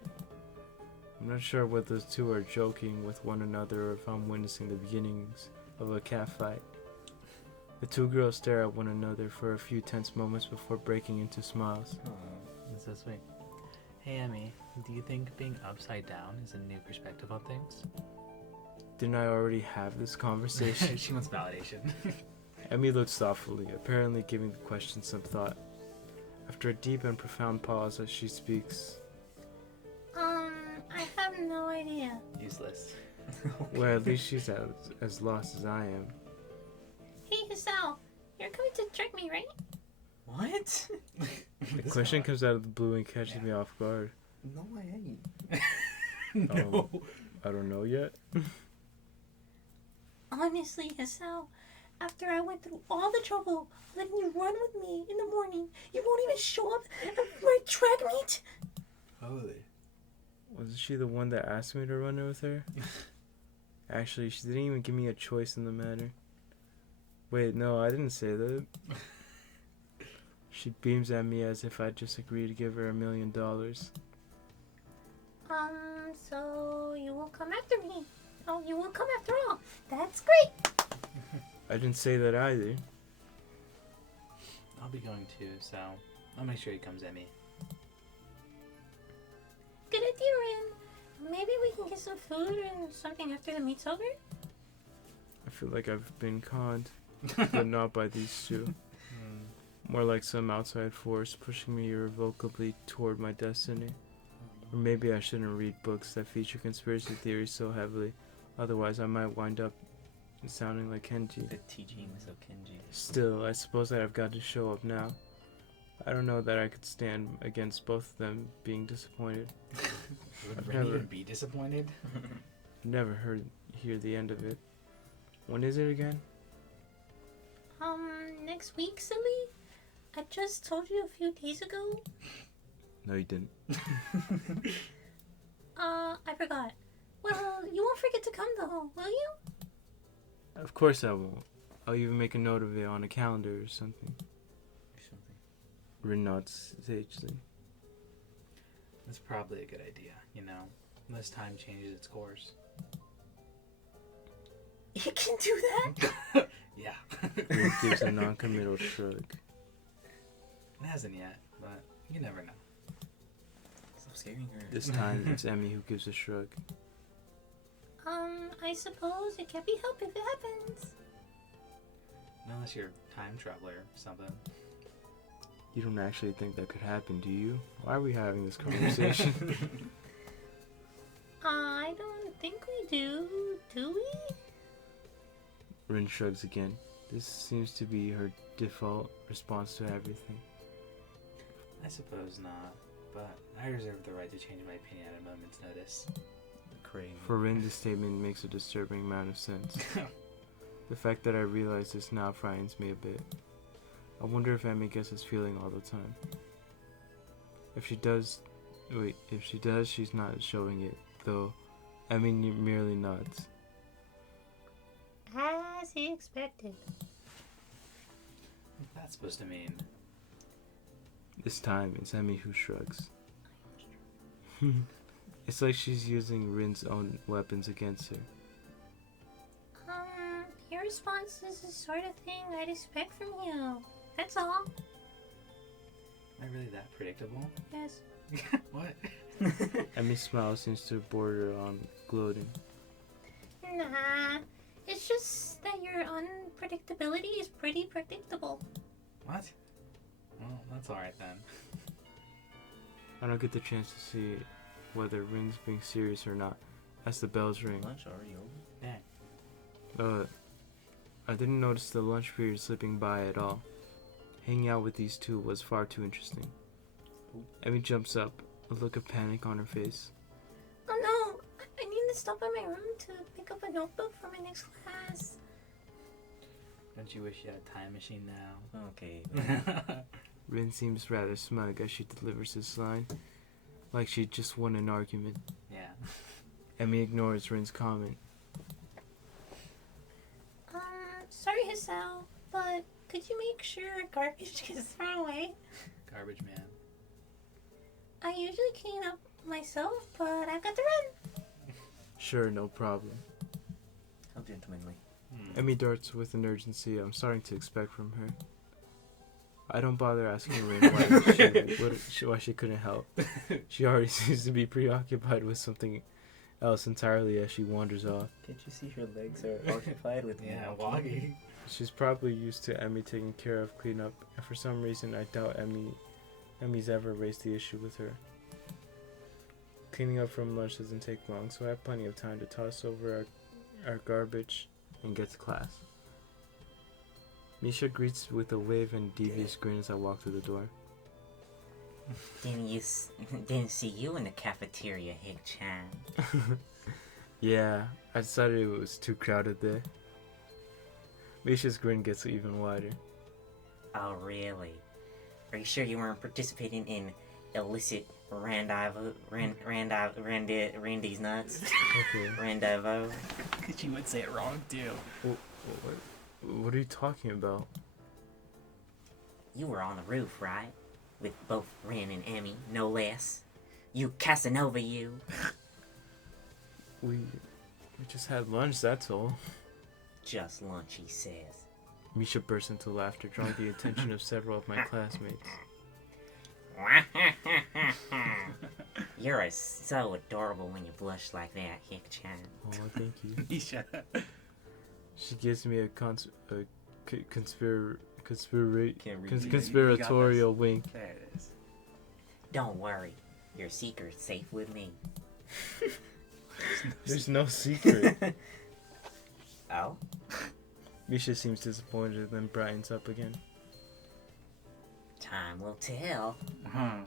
I'm not sure whether those two are joking with one another or if I'm witnessing the beginnings of a cat fight. The 2 girls stare at one another for a few tense moments before breaking into smiles. That's so sweet. Hey, Emmy, do you think being upside down is a new perspective on things? Didn't I already have this conversation? She wants validation. Emmy looks thoughtfully, apparently giving the question some thought. After a deep and profound pause as she speaks, I have no idea. Useless. well, at least she's as lost as I am. Hey, Sal, you're coming to trick me, right? What? The question comes out of the blue and catches me off guard. No, I ain't. No. I don't know yet. Honestly, Sal, after I went through all the trouble letting you run with me in the morning, you won't even show up at my track meet? Holy. Wasn't she the one that asked me to run it with her? Actually, she didn't even give me a choice in the matter. Wait, no, I didn't say that. She beams at me as if I'd just agreed to give her $1 million. So you will come after me. Oh, you will come after all. That's great. I didn't say that either. I'll be going too, so I'll make sure he comes at me. Good idea, Rin. Maybe we can get some food and something after the meet's over. I feel like I've been conned, but not by these two. More like some outside force pushing me irrevocably toward my destiny. Or maybe I shouldn't read books that feature conspiracy theories so heavily, otherwise I might wind up sounding like Kenji. The teachings of Kenji. Still, I suppose that I've got to show up now. I don't know that I could stand against both of them being disappointed. Would I've Ren never- even be disappointed? Never hear the end of it. When is it again? Next week, silly? I just told you a few days ago. No, you didn't. I forgot. Well, you won't forget to come though, will you? Of course I won't. I'll even make a note of it on a calendar or something. Rin nods sagely. That's probably a good idea, you know, unless time changes its course. You can do that? Yeah. Rin gives a non-committal shrug. It hasn't yet, but you never know. Stop scaring her. This time it's Emmy who gives a shrug. I suppose it can't be helped if it happens. Unless you're a time traveler or something. You don't actually think that could happen, do you? Why are we having this conversation? I don't think we do we? Rin shrugs again. This seems to be her default response to everything. I suppose not, but I reserve the right to change my opinion at a moment's notice. Crazy. For Rin, this statement makes a disturbing amount of sense. The fact that I realize this now frightens me a bit. I wonder if Emmy gets this feeling all the time. If she does, she's not showing it, though. Emmy merely nods. As he expected. What's that supposed to mean? This time, it's Emmy who shrugs. It's like she's using Rin's own weapons against her. Your response is the sort of thing I'd expect from you. That's all. Am I really that predictable? Yes. What? Emmy's smile seems to border on gloating. Nah. It's just that your unpredictability is pretty predictable. What? Well, that's alright then. I don't get the chance to see whether Rin's being serious or not, as the bells ring. Lunch already over? I didn't notice the lunch period slipping by at all. Hanging out with these two was far too interesting. Emmy jumps up, a look of panic on her face. Oh no! I need to stop by my room to pick up a notebook for my next class. Don't you wish you had a time machine now? Okay. Rin seems rather smug as she delivers this line, like she just won an argument. Yeah. Emmy ignores Rin's comment. Sorry, Hisao, but could you make sure garbage gets thrown away? Garbage man. I usually clean up myself, but I've got to run. Sure, no problem. How gentlemanly. Emmy darts with an urgency I'm starting to expect from her. I don't bother asking Rin why she couldn't help. She already seems to be preoccupied with something else entirely as she wanders off. Can't you see her legs are occupied with Yeah, walking? walking. She's probably used to Emmy taking care of cleanup, and for some reason I doubt Emmy's ever raised the issue with her. Cleaning up from lunch doesn't take long, so I have plenty of time to toss over our garbage and get to class. Misha greets with a wave and devious grin as I walk through the door. Didn't see you in the cafeteria, Hick-chan. Yeah, I decided it was too crowded there. Misha's grin gets even wider. Oh, really? Are you sure you weren't participating in illicit rendezvous? Randy's nuts? Okay. Rendezvous? She would say it wrong too. What are you talking about? You were on the roof, right? With both Ren and Emmy, no less. You Casanova, you. We just had lunch, that's all. Just lunch, he says. Misha bursts into laughter, drawing the attention of several of my classmates. You're so adorable when you blush like that, Hick-chan. Oh, thank you. Misha. She gives me a conspiratorial wink. There it is. Don't worry, your secret's safe with me. There's no secret. Oh? Misha seems disappointed, then brightens up again. Time will tell. I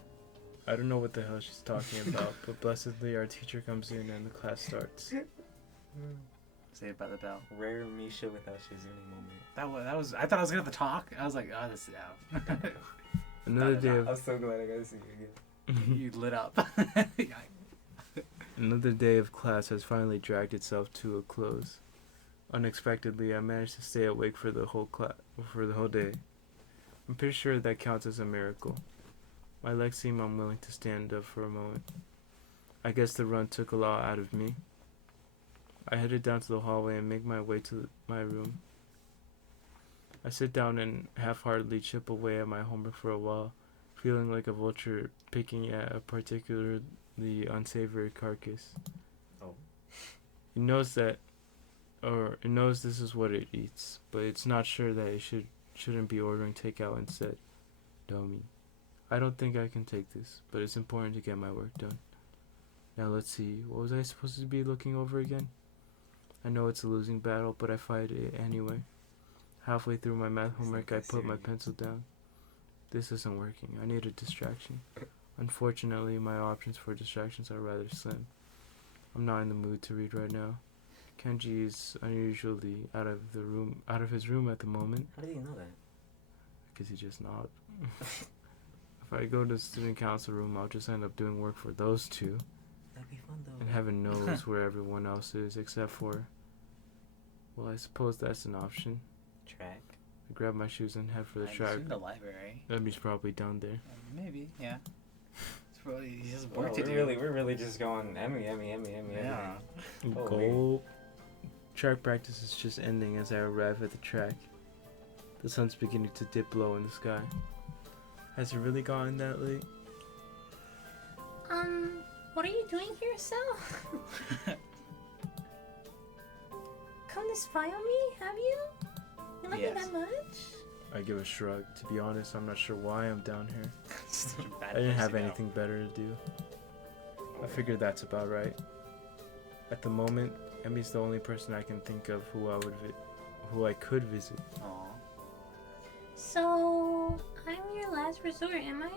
don't know what the hell she's talking about, but blessedly our teacher comes in and the class starts. Saved by the Bell. Rare Misha without Shizune moment. That was. I thought I was gonna have to talk. I was like, oh, this is out. Another day I'm of so glad I got to see you again. You lit up. another day of class has finally dragged itself to a close. Unexpectedly, I managed to stay awake for the whole day. I'm pretty sure that counts as a miracle. My legs seem unwilling to stand up for a moment. I guess the run took a lot out of me. I headed down to the hallway and make my way to my room. I sit down and half-heartedly chip away at my homework for a while, feeling like a vulture picking at a particularly unsavory carcass. Oh. It knows this is what it eats, but it's not sure that it shouldn't be ordering takeout instead. Dummy. I don't think I can take this, but it's important to get my work done. Now let's see, what was I supposed to be looking over again? I know it's a losing battle, but I fight it anyway. Halfway through my math homework, I put my pencil down. This isn't working. I need a distraction. Unfortunately, my options for distractions are rather slim. I'm not in the mood to read right now. Kenji is unusually out of his room at the moment. How did you know that? Because he just not. If I go to the student council room, I'll just end up doing work for those two. That'd be fun though. And heaven knows where everyone else is, except for... Well, I suppose that's an option. Track. I grab my shoes and head for the I track. assume the library. Emmy's probably down there. Maybe, yeah. It's probably he has Well, work to do. we're really just going Emmy. Yeah. Goal. Track practice is just ending as I arrive at the track. The sun's beginning to dip low in the sky. Has it really gotten that late? What are you doing here, Sal? Come to spy on me, have you? You like me Yes. that much? I give a shrug. To be honest, I'm not sure why I'm down here. Such a bad I didn't place have to go. anything better to do. I figured that's about right. At the moment, Emmy's the only person I can think of who I could visit. Aw. So, I'm your last resort, am I?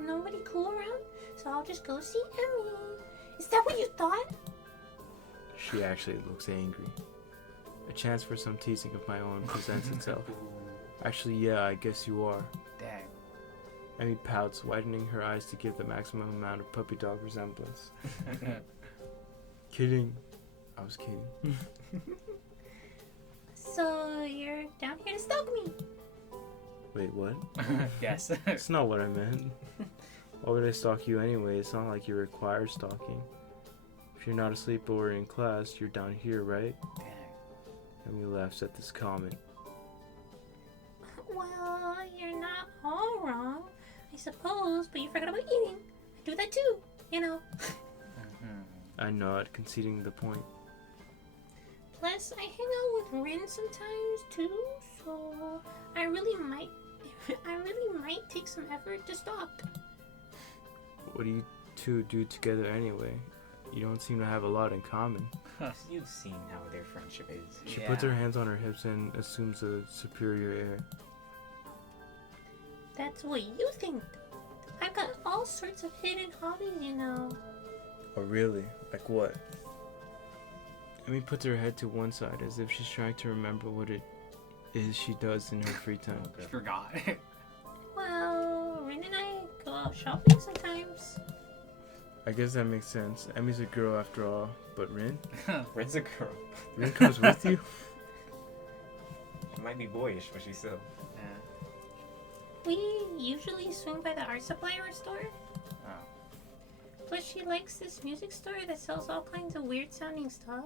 Nobody cool around? So I'll just go see Emmy. Is that what you thought? She actually looks angry. A chance for some teasing of my own presents itself. Actually, yeah, I guess you are. Dang. Emmy pouts, widening her eyes to give the maximum amount of puppy dog resemblance. Kidding. I was kidding. So you're down here to stalk me? Wait, what? Yes. That's not what I meant. Why would I stalk you anyway? It's not like you require stalking. If you're not asleep or in class, you're down here, right? Dang. Emmy laughs at this comment. Well, you're not all wrong, I suppose, but you forgot about eating. I do that too, you know. I nod, conceding the point. Plus, I hang out with Rin sometimes too, so I really might take some effort to stalk. What do you two do together anyway? You don't seem to have a lot in common. You've seen how their friendship is. She Yeah. puts her hands on her hips and assumes a superior air. That's what you think. I've got all sorts of hidden hobbies, you know. Oh really? Like what? Emmy puts her head to one side as if she's trying to remember what it is she does in her free time. Just forgot. Well, Rin and I go out shopping sometimes. I guess that makes sense. Emmy's a girl after all, but Rin? Red's a girl. Rin comes with you? She might be boyish, but she's still. Yeah. We usually swing by the art supply store. Oh. Plus, she likes this music store that sells all kinds of weird sounding stuff.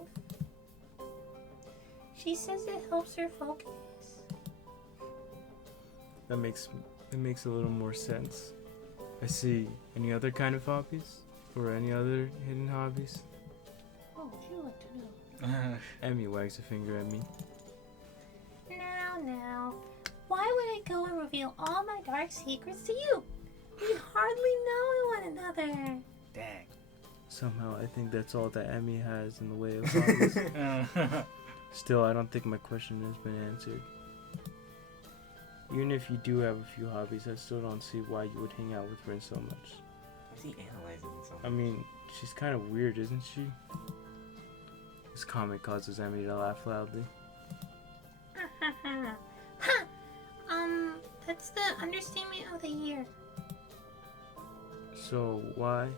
She says it helps her focus. That makes a little more sense. I see. Any other kind of hobbies? Or any other hidden hobbies? Oh, would you like to know? Emmy wags a finger at me. Now, why would I go and reveal all my dark secrets to you? We hardly know one another. Dang. Somehow I think that's all that Emmy has in the way of hobbies. Still, I don't think my question has been answered. Even if you do have a few hobbies, I still don't see why you would hang out with Rin so much. Why is he analyzing something? I mean, she's kind of weird, isn't she? His comment causes Emmy to laugh loudly. Ha! That's the understatement of the year. So why?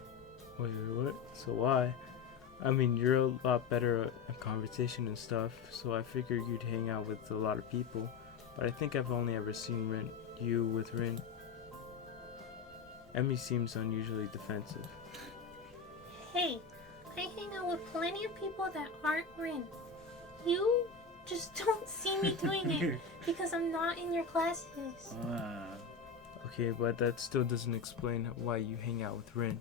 Wait, what? So why? I mean, you're a lot better at conversation and stuff, so I figured you'd hang out with a lot of people. But I think I've only ever seen you with Rin. Emmy seems unusually defensive. Hey, I hang out with plenty of people that aren't Rin. You just don't see me doing it because I'm not in your classes. Okay, but that still doesn't explain why you hang out with Rin.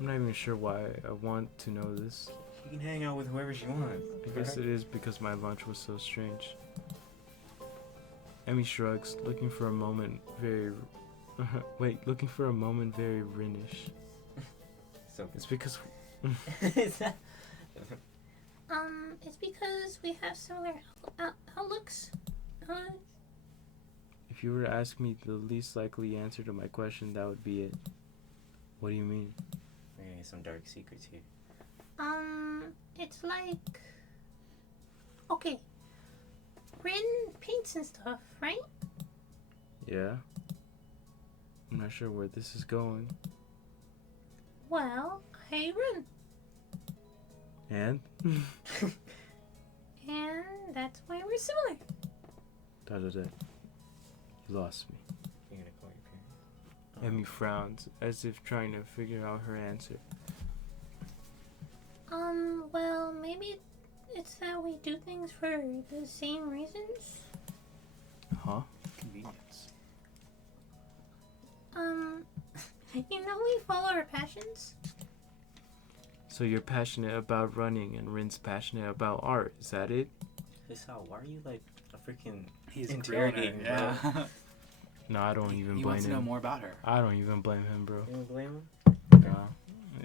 I'm not even sure why I want to know this. She can hang out with whoever she wants. I guess it is because my lunch was so strange. Emmy shrugs, looking for a moment very... looking for a moment very Rinish. So It's because... is that? It's because we have similar outlooks. If you were to ask me the least likely answer to my question, that would be it. What do you mean? We're gonna get some dark secrets here. It's like... Okay. Rin paints and stuff, right? Yeah? I'm not sure where this is going. Well, I run. And? And that's why we're similar. Da-da-da. You lost me. You're gonna call your parents. Emmy frowns, as if trying to figure out her answer. Well, maybe it's that we do things for the same reasons. Huh? Convenience. We follow our passions. So you're passionate about running and Rin's passionate about art, is that it? Hisao, why are you like a freaking He's interrogating, grilling her, bro? yeah. No, I don't even He blame wants to know him. more about her. I don't even blame him, bro. You don't blame him? No.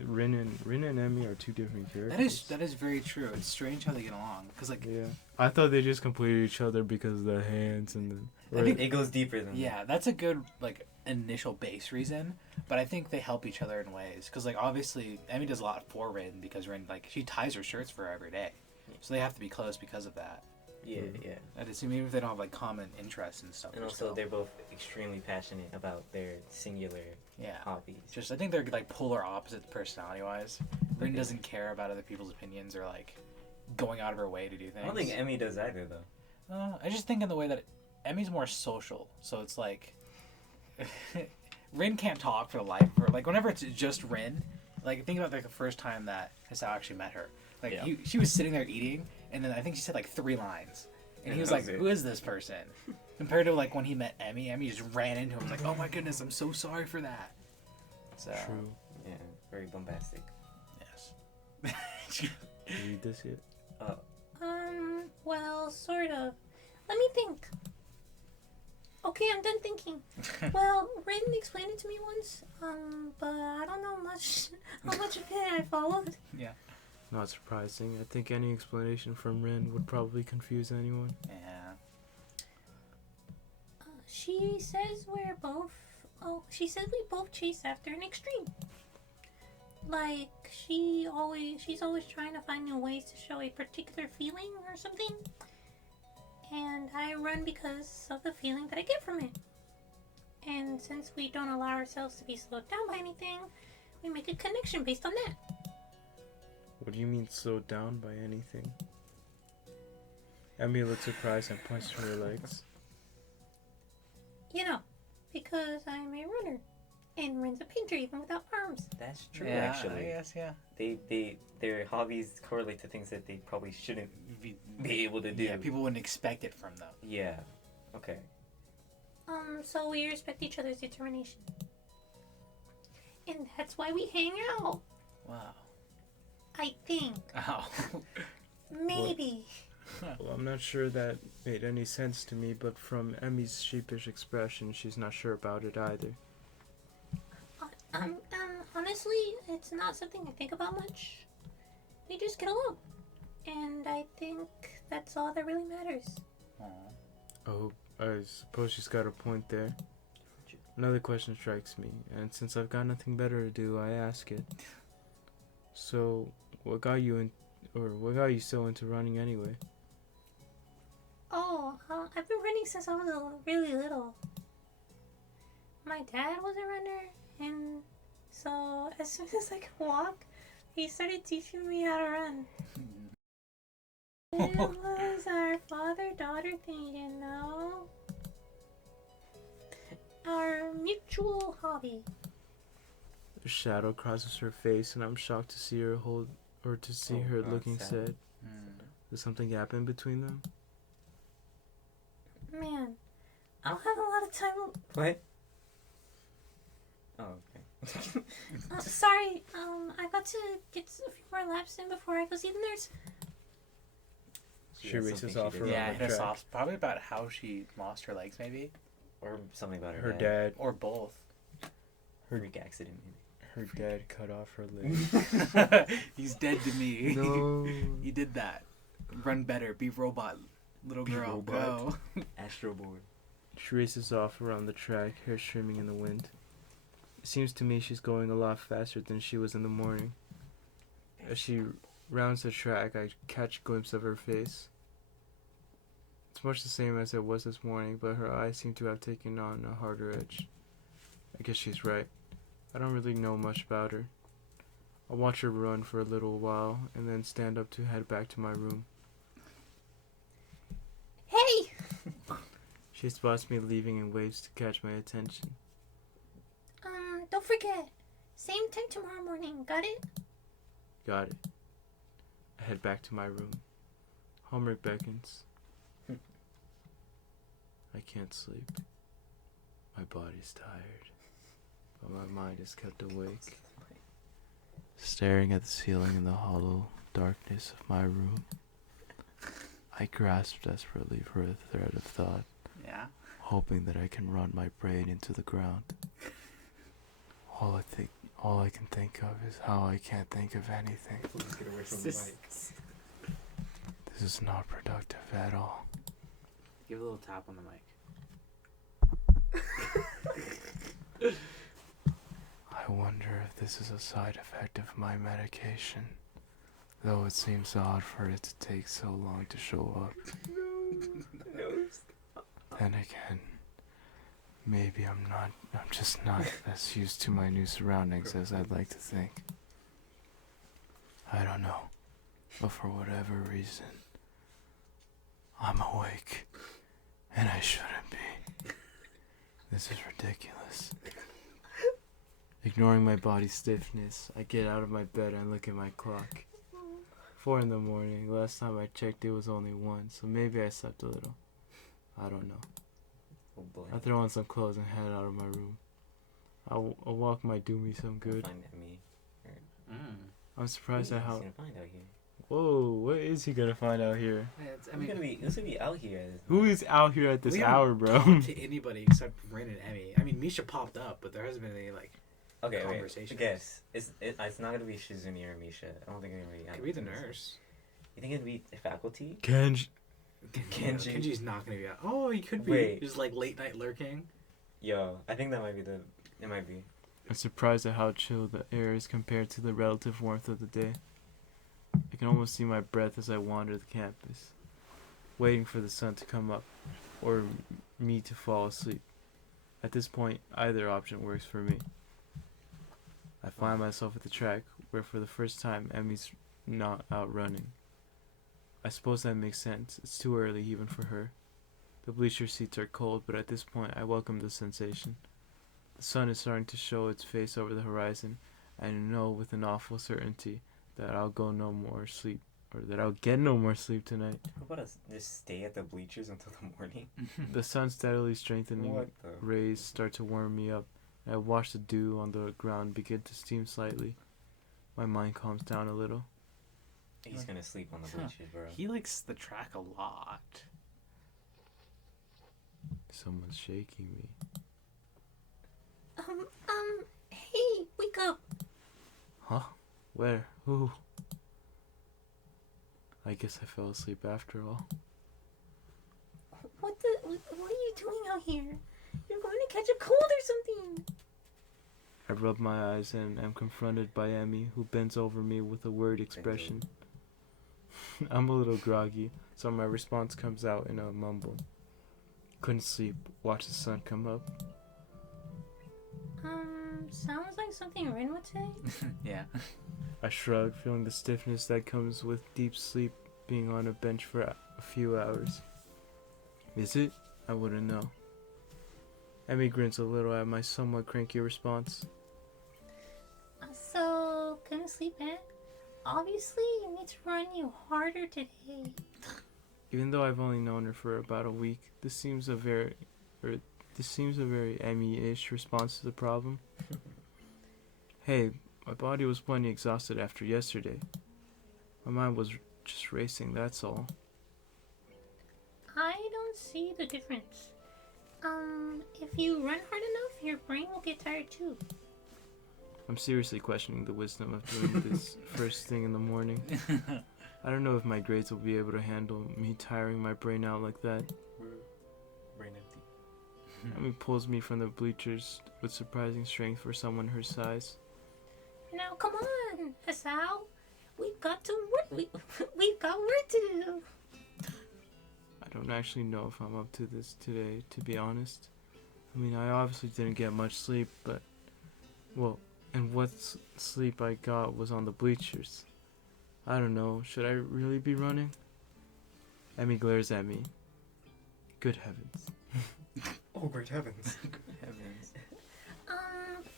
Rin and Emmy are two different characters. That is very true. It's strange how they get along. Cause like, Yeah. I thought they just completed each other because of the hands and the... I think- It goes deeper than yeah, that's a good like initial base reason. But I think they help each other in ways. Cause like obviously Emmy does a lot for Rin because Rin like she ties her shirts for her every day, so they have to be close because of that. Yeah, yeah. I'd assume even if they don't have like common interests and stuff. And they're also, still- they're both extremely passionate about their singular yeah. hobbies. Just I think they're like polar opposites personality wise. Rin Okay. doesn't care about other people's opinions or like going out of her way to do things. I don't think Emmy does either, though. I just think in the way that Emmy's more social, so it's like Rin can't talk for the life of her. Like whenever it's just Rin, like think about like the first time that Hisao actually met her. Like Yeah. she was sitting there eating, and then I think she said like 3 lines, and he Yeah, was that like, was it. "Who is this person?" Compared to like when he met Emmy, Emmy just ran into him. Was like, "Oh my goodness, I'm so sorry for that." So True. Yeah, very bombastic. yes. You read this yet? Well, sort of. Let me think. Okay, I'm done thinking. Well, Rin explained it to me once, but I don't know how much of it I followed. Not surprising. I think any explanation from Rin would probably confuse anyone. Yeah. She says we're both. Oh, she says we both chase after an extreme. Like she's always trying to find new ways to show a particular feeling or something. And I run because of the feeling that I get from it. And since we don't allow ourselves to be slowed down by anything, we make a connection based on that. What do you mean slowed down by anything? Emmy looks surprised and points to her legs. You know, because I'm a runner. And Rin's a painter even without arms. That's true, Yeah, actually. I guess, yeah. Their hobbies correlate to things that they probably shouldn't be able to do. Yeah, people wouldn't expect it from them. Yeah. Okay. So we respect each other's determination. And that's why we hang out. Wow. I think. Oh. Maybe. Well, I'm not sure that made any sense to me, but from Emmy's sheepish expression, she's not sure about it either. Honestly, it's not something I think about much. We just get along. And I think that's all that really matters. Oh, I suppose she's got a point there. Another question strikes me, and since I've got nothing better to do, I ask it. So, what got you what got you so into running anyway? Oh, I've been running since I was really little. My dad was a runner, and so as soon as I could walk, he started teaching me how to run. It was our father-daughter thing, you know? Our mutual hobby. A shadow crosses her face, and I'm shocked to see her God, looking sad. sad. Did something happen between them? Man, I don't have a lot of time. What? Oh, okay. Sorry, I got to get a few more laps in before I go see the nurse. She has races something off she around did. Yeah, the hit us track. off. Probably about how she lost her legs, maybe, Or something about Her dad, or both. freak accident. her dad cut off her leg. He's dead to me. No. He did that. Run better. Be robot. Little Be girl. robot. Go. Astro Boy. She races off around the track, hair streaming in the wind. It seems to me she's going a lot faster than she was in the morning. As she rounds the track, I catch a glimpse of her face. It's much the same as it was this morning, but her eyes seem to have taken on a harder edge. I guess she's right. I don't really know much about her. I'll watch her run for a little while and then stand up to head back to my room. Hey! She spots me leaving and waves to catch my attention. Don't forget. Same time tomorrow morning, got it? Got it. I head back to my room. Homework beckons. I can't sleep. My body's tired, but my mind is kept awake. Staring at the ceiling in the hollow darkness of my room, I grasp desperately for a thread of thought, Yeah. hoping that I can run my brain into the ground. All I can think of is how I can't think of anything. Please get away from the mic. This is not productive at all. Give a little tap on the mic. I wonder if this is a side effect of my medication, though it seems odd for it to take so long to show up. Then again, maybe I'm just not as used to my new surroundings as I'd like to think. I don't know, but for whatever reason, I'm awake, and I shouldn't be. This is ridiculous. Ignoring my body's stiffness, I get out of my bed and look at my clock. 4 in the morning. Last time I checked, it was only 1, so maybe I slept a little. I don't know. Oh boy. I throw on some clothes and head out of my room. A walk might do me some good. Find me. I'm surprised at how. Gonna find out here. Whoa, what is he gonna find out here? Who's gonna be out here? Who is out here at this we hour, haven't bro? talked to anybody except Rin and Emmy. I mean, Misha popped up, but there hasn't been any Okay, wait. conversations. Guess it's not gonna be Shizumi or Misha. I don't think anybody. Could be the nurse. You think it'd be faculty? Kenji. Kenji. Kenji's not gonna be out. Oh, he could be. Wait. Just late night lurking. Yo, I think that might be it might be. I'm surprised at how chill the air is compared to the relative warmth of the day. I can almost see my breath as I wander the campus, waiting for the sun to come up, or me to fall asleep. At this point, either option works for me. I find myself at the track, where for the first time, Emmy's not out running. I suppose that makes sense. It's too early even for her. The bleacher seats are cold, but at this point, I welcome the sensation. The sun is starting to show its face over the horizon, and I know with an awful certainty that I'll get no more sleep tonight. How about us just stay at the bleachers until the morning? The sun steadily strengthening What the? rays start to warm me up, and I watch the dew on the ground begin to steam slightly. My mind calms down a little. He's gonna sleep on the bleachers, bro. He likes the track a lot. Someone's shaking me. Hey, wake up. Huh? Where? Who? I guess I fell asleep after all. What are you doing out here? You're going to catch a cold or something. I rub my eyes and am confronted by Emmy, who bends over me with a worried expression. I'm a little groggy, so my response comes out in a mumble. Couldn't sleep. Watch the sun come up. Sounds like something Rin would say. Yeah. I shrug, feeling the stiffness that comes with deep sleep being on a bench for a few hours. Is it? I wouldn't know. Emmy grins a little at my somewhat cranky response. So, couldn't sleep, eh? Obviously, you need to run you harder today. Even though I've only known her for about a week, this seems a very Emmy-ish response to the problem. Hey, my body was plenty exhausted after yesterday. My mind was just racing, that's all. I don't see the difference. If you run hard enough, your brain will get tired too. I'm seriously questioning the wisdom of doing this first thing in the morning. I don't know if my grades will be able to handle me tiring my brain out like that. Brain empty. Emmy pulls me from the bleachers with surprising strength for someone her size. Now, come on, Hasao. We've got to work. We've got work to do. I don't actually know if I'm up to this today, to be honest. I mean, I obviously didn't get much sleep, but... Well, and what sleep I got was on the bleachers. I don't know, should I really be running? Emmy glares at me. Good heavens. Oh, great heavens. Heavens.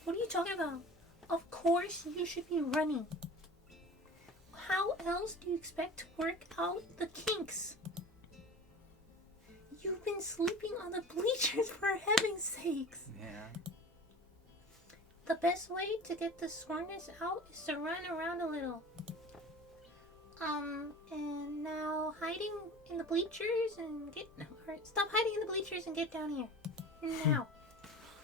What are you talking about? Of course you should be running. How else do you expect to work out the kinks? You've been sleeping on the bleachers for heaven's sakes. Yeah. The best way to get the soreness out is to run around a little. And now hiding in the bleachers and stop hiding in the bleachers and get down here. Now.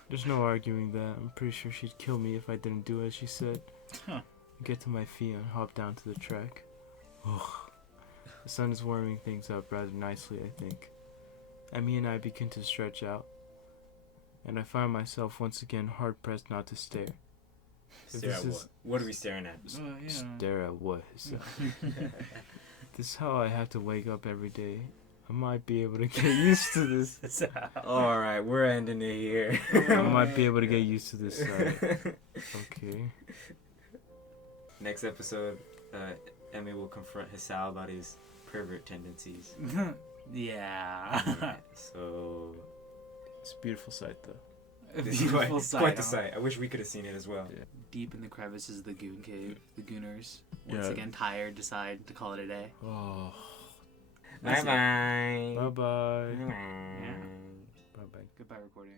There's no arguing that. I'm pretty sure she'd kill me if I didn't do as she said. Huh. Get to my feet and hop down to the track. Ugh. The sun is warming things up rather nicely, I think. Emmy and I begin to stretch out, and I find myself once again hard-pressed not to stare. Stare at what? What are we staring at? Stare at what? This is how I have to wake up every day. I might be able to get used to this. Alright, we're ending it here. I might be able to get used to this side. Okay. Next episode, Emmy will confront Hisao about his pervert tendencies. Yeah. So... It's a beautiful sight, though. This is Beautiful sight. quite the sight. I wish we could have seen it as well. Yeah. Deep in the crevices of the goon cave, the gooners, Yeah. once again tired, decide to call it a day. Oh. Bye-bye. Bye-bye. Bye-bye. Yeah. Bye-bye. Goodbye, recording.